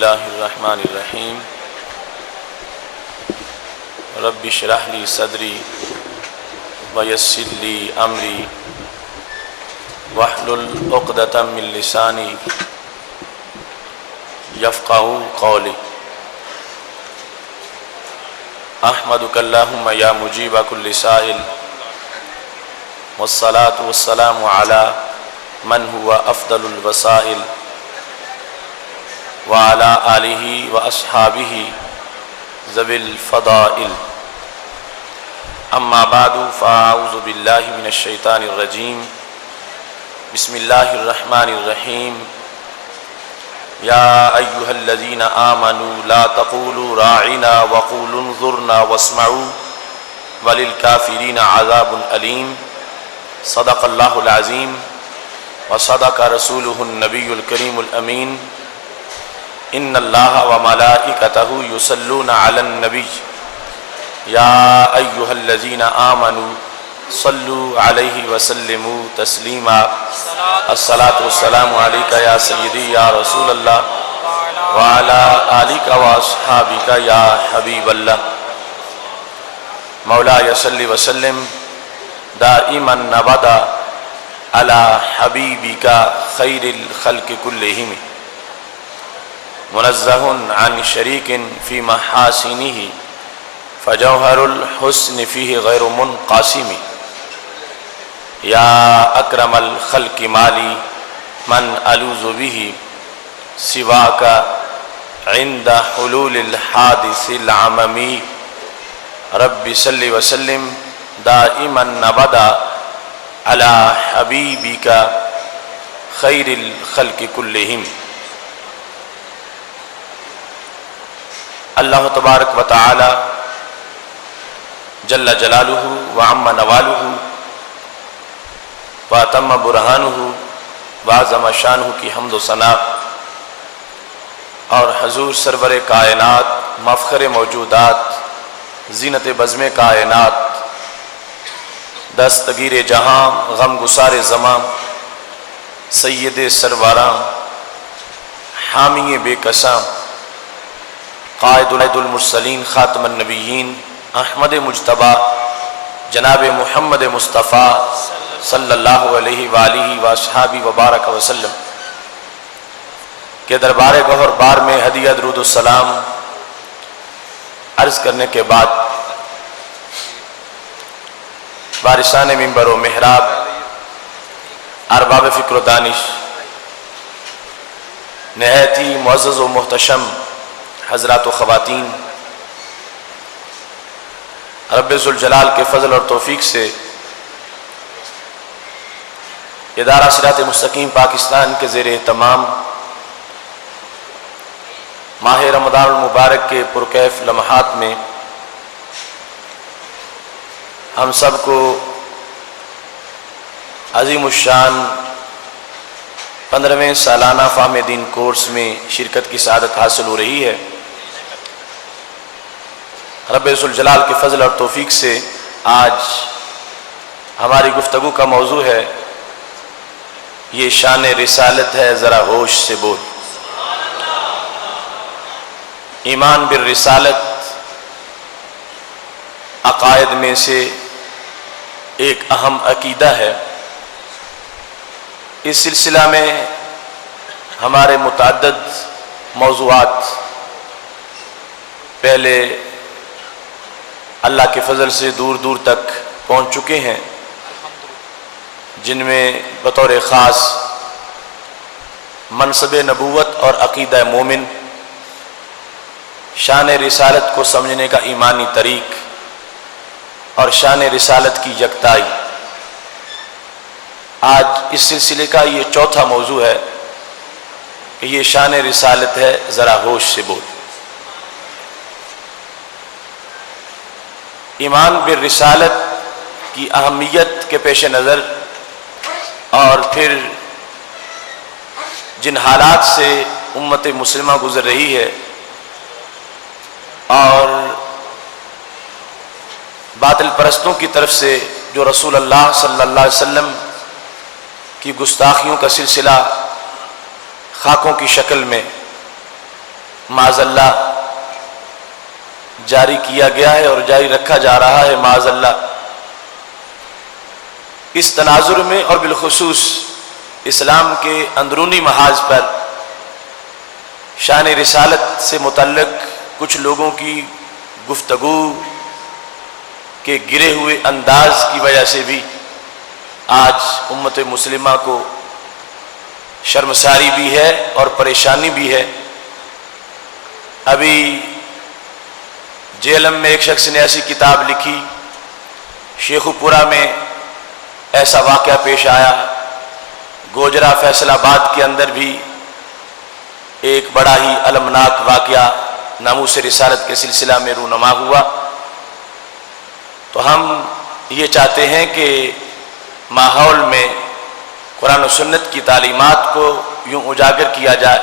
الله الرحمن الرحيم رب اشرح لي صدري ويسر لي أمري واحلل عقدة من لساني يفقهوا قولي أحمدك اللهم يا مجيب كل سائل والصلاة والسلام على من هو أفضل الوسائل وعلى آله وأصحابه ذوي الفضائل أما بعد فأعوذ بالله من الشيطان الرجيم بسم الله الرحمن الرحيم يا أيها الذين آمنوا لا تقولوا راعنا وقولوا انظرنا واسمعوا وللكافرين عذاب أليم صدق الله العظيم وصدق رسوله النبي الكريم الأمين إن الله وملائكته يصلون على النبي يا أيها الذين آمنوا صلوا عليه وسلموا تسليما الصلاة والسلام عليك يا سيدي يا رسول الله وعلى آلك وأصحابك يا حبيب الله مولاي صل وسلم دائما أبدا على حبيبك خير الخلق كلهم منزه عن شريك في محاسنه فجوهر الحسن فيه غير منقسم يا أكرم الخلق مالي من ألوذ به سواك عند حلول الحادث العممي رب صل وسلم دائما أبدا على حبيبك خير الخلق كلهم اللہ تبارک و تعالی جل جلالہ وعم نوالہ واتم برہانہ وعظم شانہ کی حمد و ثنا اور حضور سرور کائنات مفخر موجودات زینت بزم کائنات دستگیر جہاں غم گسار زماں سید سرواراں حامی بے کساں قائد المرسلین خاتم النبیین احمد مجتبی جناب محمد مصطفیٰ صلی اللہ علیہ وآلہ وآصحابہ وبارک وسلم کے دربار گوہر بار میں ہدیہ درود السلام عرض کرنے کے بعد وارثان منبر و محراب ارباب فکر و دانش نہایت ہی معزز و محتشم حضرات و خواتین، رب ذوالجلال کے فضل اور توفیق سے ادارہ صراط مستقیم پاکستان کے زیر اہتمام ماہ رمضان المبارک کے پرکیف لمحات میں ہم سب کو عظیم الشان 15ویں سالانہ فہم دین کورس میں شرکت کی سعادت حاصل ہو رہی ہے۔ رب ذوالجلال کے فضل اور توفیق سے آج ہماری گفتگو کا موضوع ہے یہ شان رسالت ہے ذرا ہوش سے بول۔ ایمان بالرسالت عقائد میں سے ایک اہم عقیدہ ہے۔ اس سلسلہ میں ہمارے متعدد موضوعات پہلے اللہ کے فضل سے دور دور تک پہنچ چکے ہیں، جن میں بطور خاص منصب نبوت اور عقیدہ مومن، شان رسالت کو سمجھنے کا ایمانی طریق اور شان رسالت کی یکتائی۔ آج اس سلسلے کا یہ چوتھا موضوع ہے کہ یہ شان رسالت ہے ذرا ہوش سے بول۔ ایمان بالرسالت کی اہمیت کے پیش نظر اور پھر جن حالات سے امت مسلمہ گزر رہی ہے اور باطل پرستوں کی طرف سے جو رسول اللہ صلی اللہ علیہ وسلم کی گستاخیوں کا سلسلہ خاکوں کی شکل میں معاذ اللہ جاری کیا گیا ہے اور جاری رکھا جا رہا ہے معاذ اللہ۔ اس تناظر میں اور بالخصوص اسلام کے اندرونی محاذ پر شان رسالت سے متعلق کچھ لوگوں کی گفتگو کے گرے ہوئے انداز کی وجہ سے بھی آج امت مسلمہ کو شرمساری بھی ہے اور پریشانی بھی ہے۔ ابھی جیلم میں ایک شخص نے ایسی کتاب لکھی، شیخ پورہ میں ایسا واقعہ پیش آیا، گوجرا فیصل آباد کے اندر بھی ایک بڑا ہی المناک واقعہ ناموس رسالت کے سلسلہ میں رونما ہوا۔ تو ہم یہ چاہتے ہیں کہ ماحول میں قرآن و سنت کی تعلیمات کو یوں اجاگر کیا جائے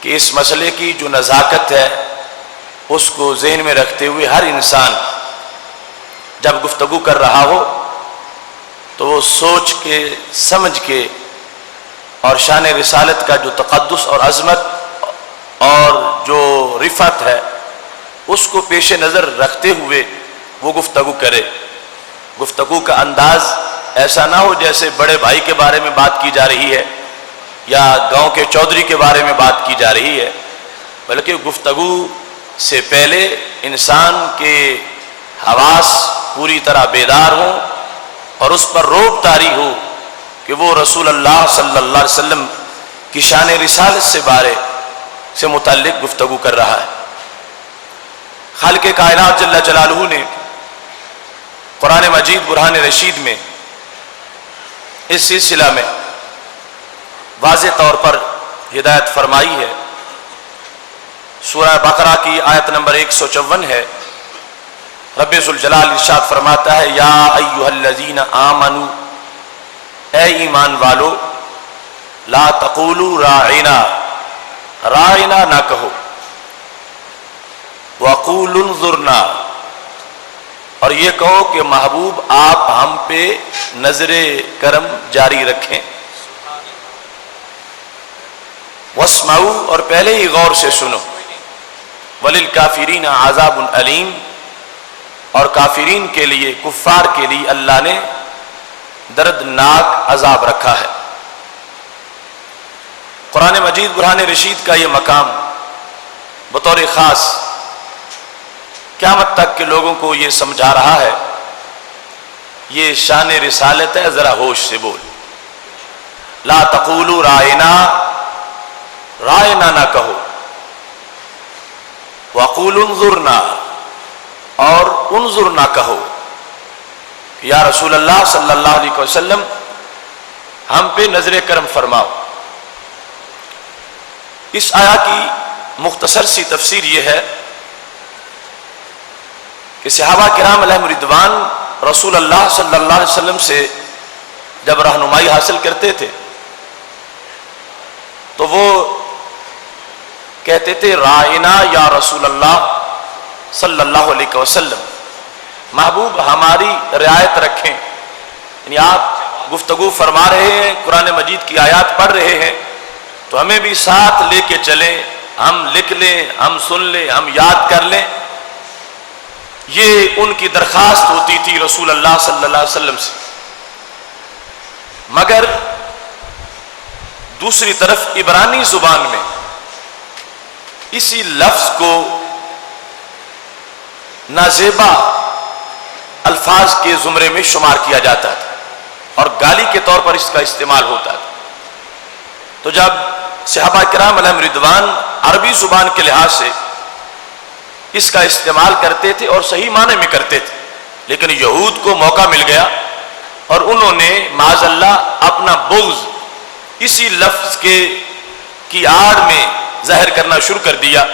کہ اس مسئلے کی جو نزاکت ہے اس کو ذہن میں رکھتے ہوئے ہر انسان جب گفتگو کر رہا ہو تو وہ سوچ کے سمجھ کے اور شان رسالت کا جو تقدس اور عظمت اور جو رفعت ہے اس کو پیش نظر رکھتے ہوئے وہ گفتگو کرے۔ گفتگو کا انداز ایسا نہ ہو جیسے بڑے بھائی کے بارے میں بات کی جا رہی ہے یا گاؤں کے چودھری کے بارے میں بات کی جا رہی ہے، بلکہ گفتگو سے پہلے انسان کے حواس پوری طرح بیدار ہوں اور اس پر روب طاری ہو کہ وہ رسول اللہ صلی اللہ علیہ وسلم کی شان رسالت سے متعلق گفتگو کر رہا ہے۔ خالق کائنات جل جلالہ نے قرآن مجید برہان رشید میں اس سلسلہ میں واضح طور پر ہدایت فرمائی ہے۔ سورہ بقرہ کی آیت نمبر 154 ہے۔ رب ذوالجلال ارشاد فرماتا ہے، یا ایھا الذین آمنوا، اے ایمان والو، لا تقولوا راعنا، راعنا نہ کہو، وقولوا انظرنا، اور یہ کہو کہ محبوب آپ ہم پہ نظر کرم جاری رکھیں، واسمعوا، اور پہلے ہی غور سے سنو، وللکافرین عذاب علیم، اور کافرین کے لیے، کفار کے لیے اللہ نے دردناک عذاب رکھا ہے۔ قرآن مجید برہان رشید کا یہ مقام بطور خاص قیامت تک کے لوگوں کو یہ سمجھا رہا ہے، یہ شان رسالت ہے، ذرا ہوش سے بول۔ لا تقولوا رائنا، رائنا نہ کہو، وقولوا انظرنا، اور انظر نہ کہو، یا رسول اللہ صلی اللہ علیہ وسلم ہم پہ نظر کرم فرماؤ۔ اس آیا کی مختصر سی تفسیر یہ ہے کہ صحابہ کرام علیہم رضوان رسول اللہ صلی اللہ علیہ وسلم سے جب رہنمائی حاصل کرتے تھے تو وہ کہتے تھے، رائنا یا رسول اللہ صلی اللہ علیہ وسلم، محبوب ہماری رعایت رکھیں، یعنی آپ گفتگو فرما رہے ہیں، قرآن مجید کی آیات پڑھ رہے ہیں تو ہمیں بھی ساتھ لے کے چلیں، ہم لکھ لیں، ہم سن لیں، ہم یاد کر لیں۔ یہ ان کی درخواست ہوتی تھی رسول اللہ صلی اللہ علیہ وسلم سے۔ مگر دوسری طرف عبرانی زبان میں اسی لفظ کو نازیبا الفاظ کے زمرے میں شمار کیا جاتا تھا اور گالی کے طور پر اس کا استعمال ہوتا تھا۔ تو جب صحابہ کرام علیہم رضوان عربی زبان کے لحاظ سے اس کا استعمال کرتے تھے اور صحیح معنی میں کرتے تھے، لیکن یہود کو موقع مل گیا اور انہوں نے معاذ اللہ اپنا بغض اسی لفظ کی آڑ میں ظاہر کرنا شروع کر دیا،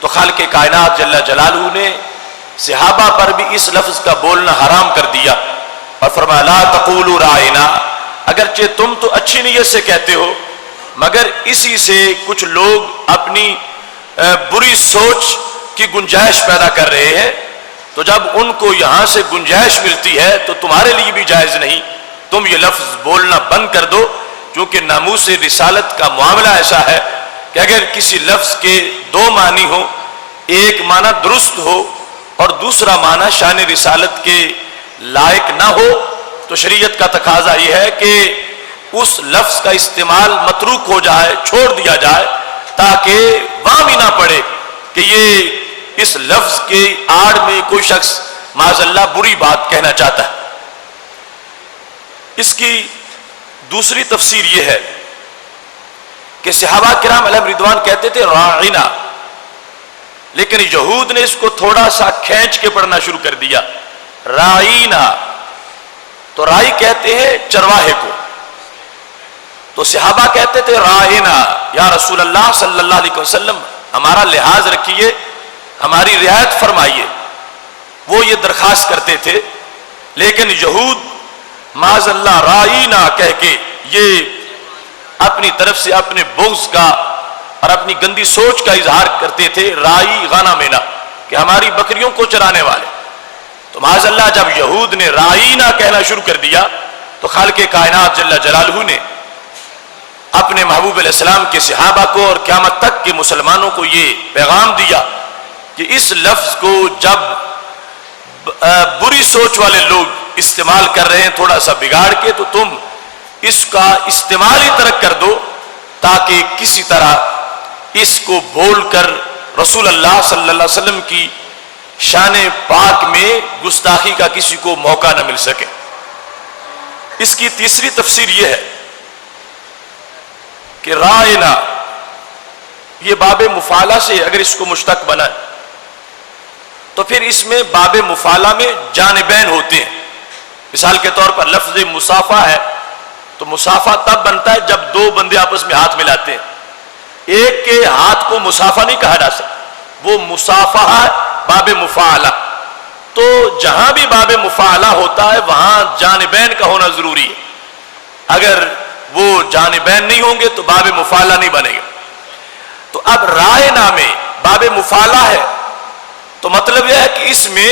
تو خالق کائنات جل جلالہ نے صحابہ پر بھی اس لفظ کا بولنا حرام کر دیا اور فرمایا، لا تقولوا رائنا، اگرچہ تم تو اچھی نیت سے کہتے ہو مگر اسی سے کچھ لوگ اپنی بری سوچ کی گنجائش پیدا کر رہے ہیں، تو جب ان کو یہاں سے گنجائش ملتی ہے تو تمہارے لیے بھی جائز نہیں، تم یہ لفظ بولنا بند کر دو، کیونکہ ناموس رسالت کا معاملہ ایسا ہے کہ اگر کسی لفظ کے دو معنی ہو، ایک معنی درست ہو اور دوسرا معنی شان رسالت کے لائق نہ ہو، تو شریعت کا تقاضا یہ ہے کہ اس لفظ کا استعمال متروک ہو جائے، چھوڑ دیا جائے، تاکہ وہاں بھی نہ پڑے کہ یہ اس لفظ کے آڑ میں کوئی شخص معاذ اللہ بری بات کہنا چاہتا ہے۔ اس کی دوسری تفسیر یہ ہے کہ صحابہ کرام علیہم رضوان کہتے تھے راعنا، لیکن یہود نے اس کو تھوڑا سا کھینچ کے پڑھنا شروع کر دیا، راعینا، تو رائی کہتے ہیں چرواہے کو، تو صحابہ کہتے تھے راعنا، یا رسول اللہ صلی اللہ علیہ وسلم ہمارا لحاظ رکھیے، ہماری رعایت فرمائیے، وہ یہ درخواست کرتے تھے۔ لیکن یہود معاذ اللہ راعینا کہہ کے یہ اپنی طرف سے اپنے بغض کا اور اپنی گندی سوچ کا اظہار کرتے تھے، رائی غنمنا، کہ ہماری بکریوں کو چرانے والے۔ تو معاذ اللہ جب یہود نے رائینا کہنا شروع کر دیا تو خالق کائنات جل جلالہ نے اپنے محبوب علیہ السلام کے صحابہ کو اور قیامت تک کے مسلمانوں کو یہ پیغام دیا کہ اس لفظ کو جب بری سوچ والے لوگ استعمال کر رہے ہیں تھوڑا سا بگاڑ کے، تو تم اس کا استعمال ہی ترک کر دو، تاکہ کسی طرح اس کو بول کر رسول اللہ صلی اللہ علیہ وسلم کی شان پاک میں گستاخی کا کسی کو موقع نہ مل سکے۔ اس کی تیسری تفسیر یہ ہے کہ رائنا، یہ باب مفعلہ سے اگر اس کو مشتق بنائے تو پھر اس میں باب مفعلہ میں جانبین ہوتے ہیں۔ مثال کے طور پر لفظ مصافہ ہے تو مصافہ تب بنتا ہے جب دو بندے آپس میں ہاتھ ملاتے ہیں، ایک کے ہاتھ کو مصافہ نہیں کہا جا سکتا، وہ مصافہ ہے باب مفعلہ۔ تو جہاں بھی باب مفعلہ ہوتا ہے وہاں جانبین کا ہونا ضروری ہے، اگر وہ جانبین نہیں ہوں گے تو باب مفعلہ نہیں بنے گا۔ تو اب رائے نامے باب مفعلہ ہے تو مطلب یہ ہے کہ اس میں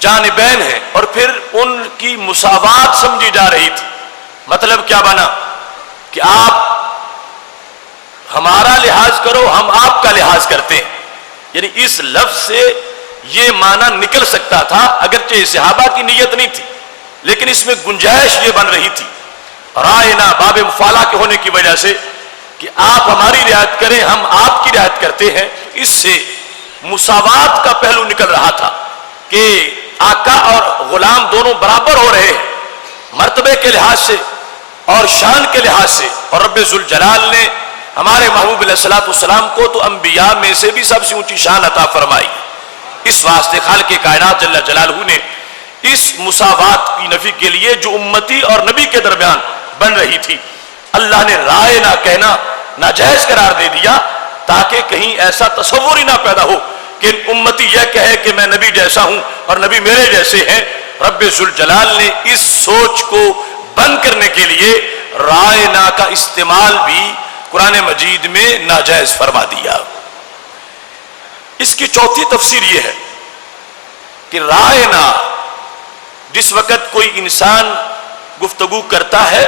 جانبین ہیں اور پھر ان کی مساوات سمجھی جا رہی تھی۔ مطلب کیا بنا کہ آپ ہمارا لحاظ کرو، ہم آپ کا لحاظ کرتے ہیں، یعنی اس لفظ سے یہ معنی نکل سکتا تھا، اگرچہ صحابہ کی نیت نہیں تھی لیکن اس میں گنجائش یہ بن رہی تھی رائنا باب مفعلہ کے ہونے کی وجہ سے کہ آپ ہماری رعایت کریں، ہم آپ کی رعایت کرتے ہیں۔ اس سے مساوات کا پہلو نکل رہا تھا کہ آقا اور غلام دونوں برابر ہو رہے ہیں مرتبے کے لحاظ سے اور شان کے لحاظ سے، اور رب ذوالجلال نے ہمارے محبوب علیہ الصلوۃ والسلام کو تو انبیاء میں سے بھی سب سے اونچی شان عطا فرمائی۔ اس واسطے خالق کائنات جل جلالہ نے اس مساوات کی نفی کے لیے جو امتی اور نبی کے درمیان بن رہی تھی، اللہ نے رائے نہ کہنا ناجائز قرار دے دیا، تاکہ کہیں ایسا تصور ہی نہ پیدا ہو کہ امتی یہ کہے کہ میں نبی جیسا ہوں اور نبی میرے جیسے ہیں۔ رب ذوالجلال نے اس سوچ کو بند کرنے کے لیے رائے نہ کا استعمال بھی قرآن مجید میں ناجائز فرما دیا۔ اس کی چوتھی تفسیر یہ ہے کہ رائے نہ، جس وقت کوئی انسان گفتگو کرتا ہے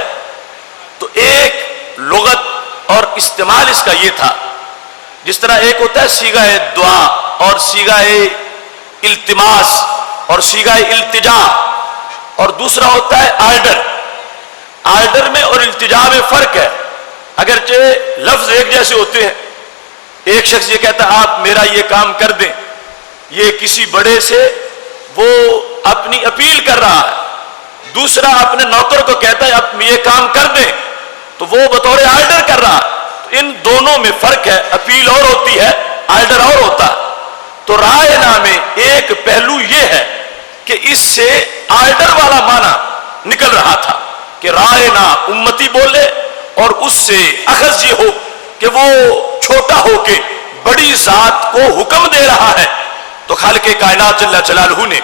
تو ایک لغت اور استعمال اس کا یہ تھا، جس طرح ایک ہوتا ہے صیغہ دعا اور صیغہ التماس اور صیغہ التجا، اور دوسرا ہوتا ہے آرڈر۔ آرڈر میں اور التجا میں فرق ہے، اگرچہ لفظ ایک جیسے ہوتے ہیں۔ ایک شخص یہ کہتا ہے آپ میرا یہ کام کر دیں، یہ کسی بڑے سے وہ اپنی اپیل کر رہا ہے، دوسرا اپنے نوکر کو کہتا ہے آپ یہ کام کر دیں تو وہ بطور آرڈر کر رہا ہے۔ تو ان دونوں میں فرق ہے، اپیل اور ہوتی ہے، آرڈر اور ہوتا ہے۔ تو رائے نہ میں ایک پہلو یہ ہے کہ اس سے آرڈر والا معنی نکل رہا تھا کہ رائے نہ امتی بولے، اور اس سے اخذ یہ ہو کہ وہ چھوٹا ہو کے بڑی ذات کو حکم دے رہا ہے۔ تو خالق کائنات جل جلالہ نے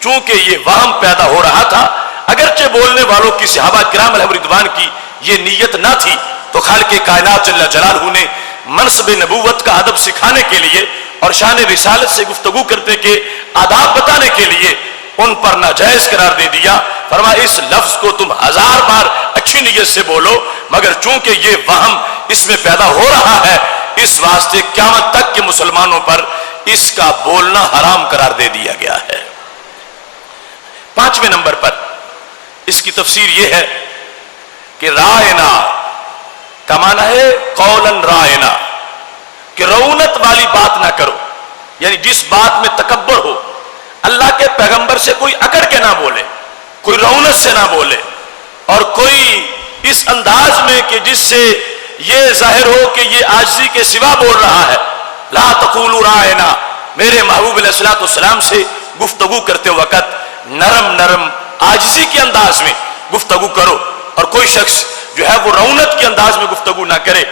چونکہ یہ وہم پیدا ہو رہا تھا، اگرچہ بولنے والوں کی صحابہ کرام علیہ رضوان کی یہ نیت نہ تھی، تو خالق کائنات جل جلالہ نے منصب نبوت کا ادب سکھانے کے لیے اور شان رسالت سے گفتگو کرنے کے آداب بتانے کے لیے ان پر ناجائز قرار دے دیا۔ فرمایا اس لفظ کو تم 1000 بار اچھی نیت سے بولو، مگر چونکہ یہ وہم اس میں پیدا ہو رہا ہے، اس واسطے قیامت تک کے مسلمانوں پر اس کا بولنا حرام قرار دے دیا گیا ہے۔ 5ویں نمبر پر اس کی تفسیر یہ ہے کہ رائنا کا معنی ہے قولاً رائنا، کہ رونت والی بات نہ کرو، یعنی جس بات میں تکبر ہو، اللہ کے پیغمبر سے کوئی اکڑ کے نہ بولے، کوئی رونت سے نہ بولے، اور کوئی اس انداز میں کہ جس سے یہ ظاہر ہو کہ یہ عاجزی کے سوا بول رہا ہے۔ لا تقولوا رائنا، میرے محبوب علیہ الصلوۃ والسلام سے گفتگو کرتے وقت نرم نرم عاجزی کے انداز میں گفتگو کرو، اور کوئی شخص جو ہے وہ رونت کے انداز میں گفتگو نہ کرے۔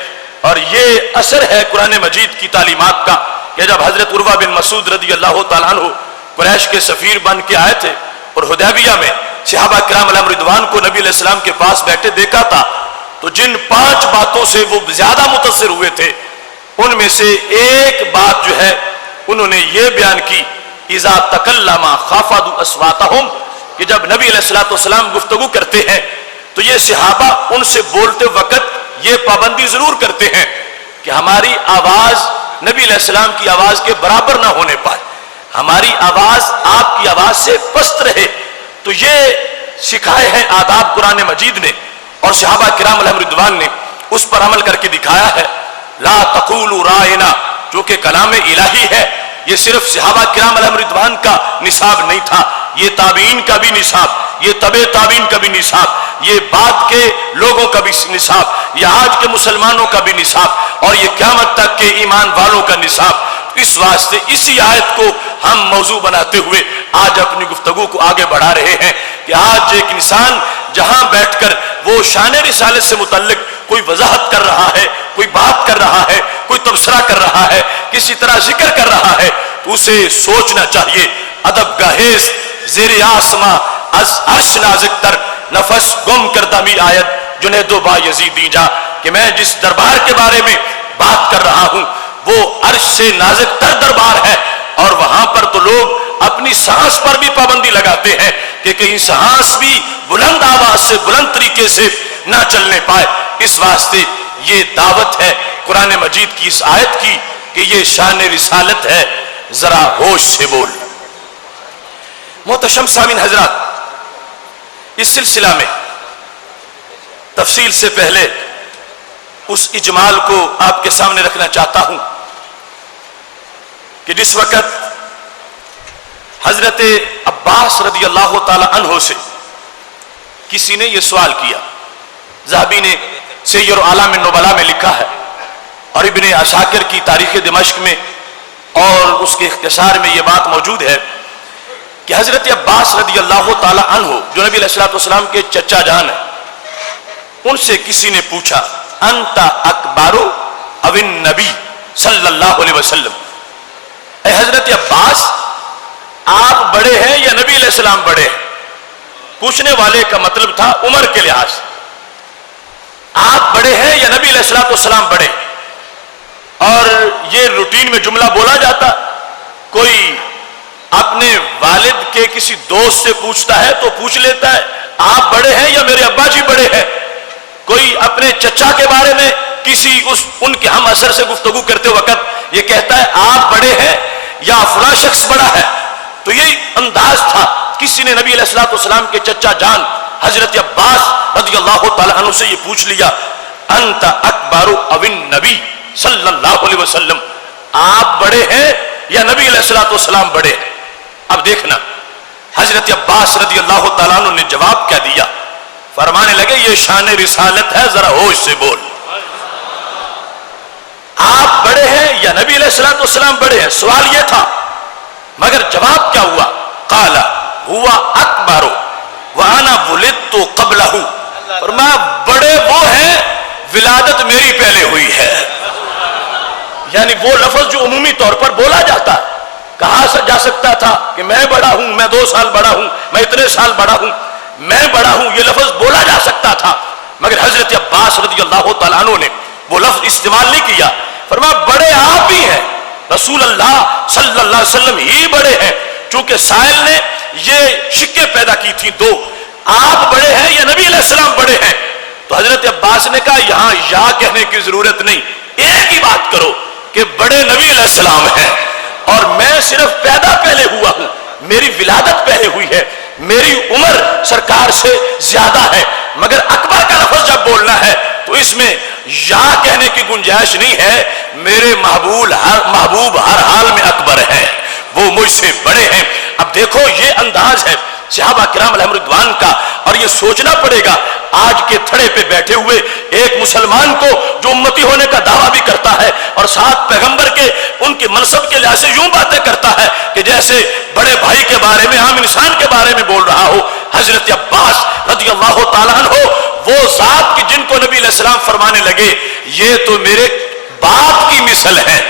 اور یہ اثر ہے قرآن مجید کی تعلیمات کا کہ جب حضرت عروہ بن مسعود رضی اللہ تعالیٰ عنہ قریش کے سفیر بن کے آئے تھے اور حدیبیہ میں صحابہ کرام علیہم رضوان کو نبی علیہ السلام کے پاس بیٹھے دیکھا تھا، تو جن 5 باتوں سے وہ زیادہ متاثر ہوئے تھے ان میں سے ایک بات جو ہے انہوں نے یہ بیان کی، اذا تکلم خافضوا اصواتهم، کہ جب نبی علیہ السلام گفتگو کرتے ہیں تو یہ صحابہ ان سے بولتے وقت یہ پابندی ضرور کرتے ہیں کہ ہماری آواز نبی علیہ السلام کی آواز کے برابر نہ ہونے پائے، ہماری آواز آپ کی آواز سے پست رہے۔ تو یہ سکھائے ہیں آداب قرآن مجید نے، اور صحابہ کرام علیہم رضوان نے اس پر عمل کر کے دکھایا ہے۔ لا تقولوا رائنا جو کہ کلام الہی ہے، یہ صرف صحابہ کرام علیہم رضوان کا نصاب نہیں تھا، یہ تابعین کا بھی نصاب، یہ تبع تابعین کا بھی نصاب، یہ بعد کے لوگوں کا بھی نصاب، یہ آج کے مسلمانوں کا بھی نصاب، اور یہ قیامت تک کے ایمان والوں کا نصاب۔ اس واسطے اسی آیت کو ہم موضوع بناتے ہوئے آج اپنی گفتگو کو آگے بڑھا رہے ہیں کہ آج ایک انسان جہاں بیٹھ کر وہ شان رسالت سے متعلق کوئی وضاحت کر رہا ہے، کوئی بات کر رہا ہے، کوئی تبصرہ کر رہا ہے، کسی طرح ذکر کر رہا ہے، تو اسے سوچنا چاہیے ادب گاہیز زیر آسماں از عرش نازک تر نفس گم کردہ می آیت جنید و با یزیدی جا، کہ میں جس دربار کے بارے میں بات کر رہا ہوں وہ عرش سے نازک تر دربار ہے، اور وہاں پر تو لوگ اپنی سانس پر بھی پابندی لگاتے ہیں کہ کہیں سانس بھی بلند آواز سے بلند طریقے سے نہ چلنے پائے۔ اس واسطے یہ دعوت ہے قرآن مجید کی اس آیت کی کہ یہ شان رسالت ہے، ذرا ہوش سے بول۔ محتشم سامعین حضرات، اس سلسلہ میں تفصیل سے پہلے اس اجمال کو آپ کے سامنے رکھنا چاہتا ہوں کہ جس وقت حضرت عباس رضی اللہ تعالی عنہ سے کسی نے یہ سوال کیا، ذہبی نے سیر اعلام النبلاء میں لکھا ہے، اور ابن عساکر کی تاریخ دمشق میں اور اس کے اختصار میں یہ بات موجود ہے کہ حضرت عباس رضی اللہ تعالی عنہ جو نبی علیہ السلام کے چچا جان ہیں، ان سے کسی نے پوچھا انت اکبر او النبی صلی اللہ علیہ وسلم، اے حضرت عباس آپ بڑے ہیں یا نبی علیہ السلام بڑے ہیں؟ پوچھنے والے کا مطلب تھا عمر کے لحاظ سے، آپ بڑے ہیں یا نبی علیہ السلام بڑے؟ اور یہ روٹین میں جملہ بولا جاتا، کوئی اپنے والد کے کسی دوست سے پوچھتا ہے تو پوچھ لیتا ہے آپ بڑے ہیں یا میرے ابا جی بڑے ہیں، کوئی اپنے چچا کے بارے میں کسی ان کے ہم اثر سے گفتگو کرتے وقت یہ کہتا ہے آپ بڑے ہیں یا فلاں شخص بڑا ہے۔ تو یہی انداز تھا، کسی نے نبی علیہ السلام کے چچا جان حضرت عباس رضی اللہ تعالی عنہ سے یہ پوچھ لیا انت اکبر او النبی صلی اللہ علیہ وسلم، آپ بڑے ہیں یا نبی علیہ السلام بڑے ہیں؟ اب دیکھنا حضرت عباس رضی اللہ تعالیٰ عنہ نے جواب کیا دیا، فرمانے لگے یہ شان رسالت ہے، ذرا ہوش سے بول، آپ بڑے ہیں یا نبی علیہ السلام بڑے ہیں؟ سوال یہ تھا، مگر جواب کیا ہوا؟ قال ہوا اکبر وانا ولدت قبلہ، فرمایا بڑے وہ ہیں ولادت میری پہلے ہوئی ہے۔ یعنی وہ لفظ جو عمومی طور پر بولا جاتا ہے، کہا جا سکتا تھا کہ میں بڑا ہوں، میں 2 سال بڑا ہوں، میں اتنے سال بڑا ہوں، میں بڑا ہوں، یہ لفظ بولا جا سکتا تھا، مگر حضرت عباس رضی اللہ تعالیٰ عنہ نے وہ لفظ استعمال نہیں کیا، فرمایا بڑے آپ ہی ہیں، رسول اللہ صلی اللہ علیہ وسلم ہی بڑے ہیں۔ چونکہ سائل نے یہ شکیں پیدا کی تھی 2، آپ بڑے ہیں یا نبی علیہ السلام بڑے ہیں؟ تو حضرت عباس نے کہا یہاں یا کہنے کی ضرورت نہیں، ایک ہی بات کرو کہ بڑے نبی علیہ السلام ہیں اور میں صرف پیدا پہلے ہوا ہوں، میری ولادت پہلے ہوئی ہے، میری عمر سرکار سے زیادہ ہے، مگر اکبر کا لفظ جب بولنا ہے تو اس میں یا کہنے کی گنجائش نہیں ہے۔ میرے محبوب ہر حال میں اکبر ہے، وہ مجھ سے بڑے ہیں۔ اب دیکھو یہ انداز ہے صحابہ کرام علیہم رضوان کا، اور یہ سوچنا پڑے گا آج کے تھڑے پہ بیٹھے ہوئے ایک مسلمان کو جو امتی ہونے کا دعویٰ بھی کرتا ہے اور ساتھ پیغمبر کے ان کے منصب کے لحاظ سے یوں باتیں کرتا ہے کہ جیسے بڑے بھائی کے بارے میں، عام انسان کے بارے میں بول رہا ہو۔ حضرت عباس رضی اللہ تعالیٰ عنہ وہ ذات کی جن کو نبی علیہ السلام فرمانے لگے یہ تو میرے باپ کی مثل ہے،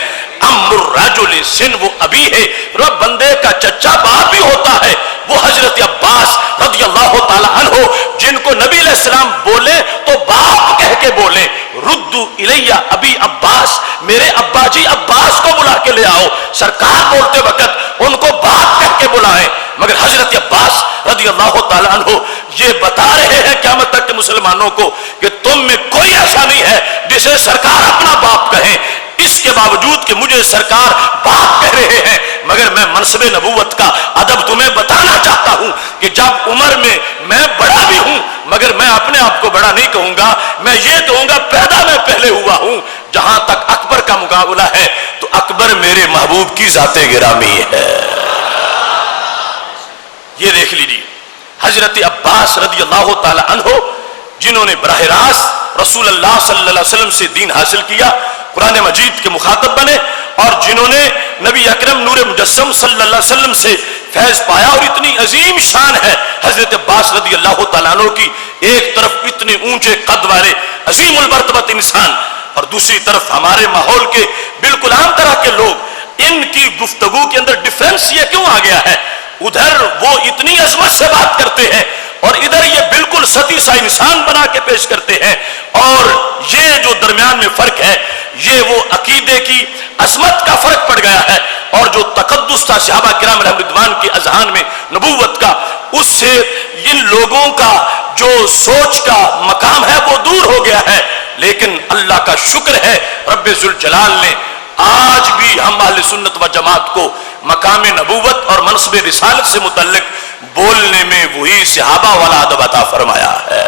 ام الرجل سن وہ ابھی ہے، رب بندے کا چچا باپ بھی ہوتا ہے، وہ حضرت عباس رضی اللہ تعالی عنہ جن کو نبی علیہ السلام بولے تو باپ کہہ کے بولے، ردو الیہ ابی عباس، میرے ابا جی عباس کو بلا کے لے آؤ۔ سرکار بولتے وقت ان کو باپ کہہ کے بلائیں، مگر حضرت عباس رضی اللہ تعالی عنہ یہ بتا رہے ہیں قیامت تک کے مسلمانوں کو کہ تم میں کوئی ایسا نہیں ہے جسے سرکار اپنا باپ کہیں، اس کے باوجود کہ مجھے سرکار باپ کہہ رہے ہیں، مگر میں منصب نبوت کا ادب تمہیں بتانا چاہتا ہوں کہ جب عمر میں بڑا بھی ہوں مگر میں اپنے آپ کو بڑا نہیں کہوں گا، میں یہ کہوں گا پیدا میں پہلے ہوا ہوں۔ جہاں تک اکبر کا مقابلہ ہے تو اکبر میرے محبوب کی ذات گرامی ہے۔ یہ دیکھ لیجیے حضرت عباس رضی اللہ تعالی عنہ جنہوں نے براہ راست رسول اللہ صلی اللہ علیہ وسلم سے دین حاصل کیا، قرآن مجید کے مخاطب بنے، اور جنہوں نے نبی اکرم نور مجسم صلی اللہ علیہ وسلم سے فیض پایا، اور اتنی عظیم شان ہے حضرت عباس رضی اللہ تعالیٰ عنہ کی، ایک طرف اتنے اونچے قد والے عظیم المرتبت انسان اور دوسری طرف ہمارے ماحول کے بالکل عام طرح کے لوگ، ان کی گفتگو کے اندر ڈفرنس یہ کیوں آ گیا ہے؟ ادھر وہ اتنی عظمت سے بات کرتے ہیں اور ادھر یہ بالکل ستی سا انسان بنا کے پیش کرتے ہیں، اور یہ جو درمیان میں فرق ہے یہ وہ عقیدے کی عظمت کا فرق پڑ گیا ہے، اور جو تقدس تھا صحابہ کرام علیہم رضوان کے اذہان میں نبوت کا، اس سے ان لوگوں کا جو سوچ کا مقام ہے وہ دور ہو گیا ہے۔ لیکن اللہ کا شکر ہے رب ذوالجلال نے آج بھی ہم اہل سنت و جماعت کو مقام نبوت اور منصب رسالت سے متعلق بولنے میں وہی صحابہ والا ادب عطا فرمایا ہے۔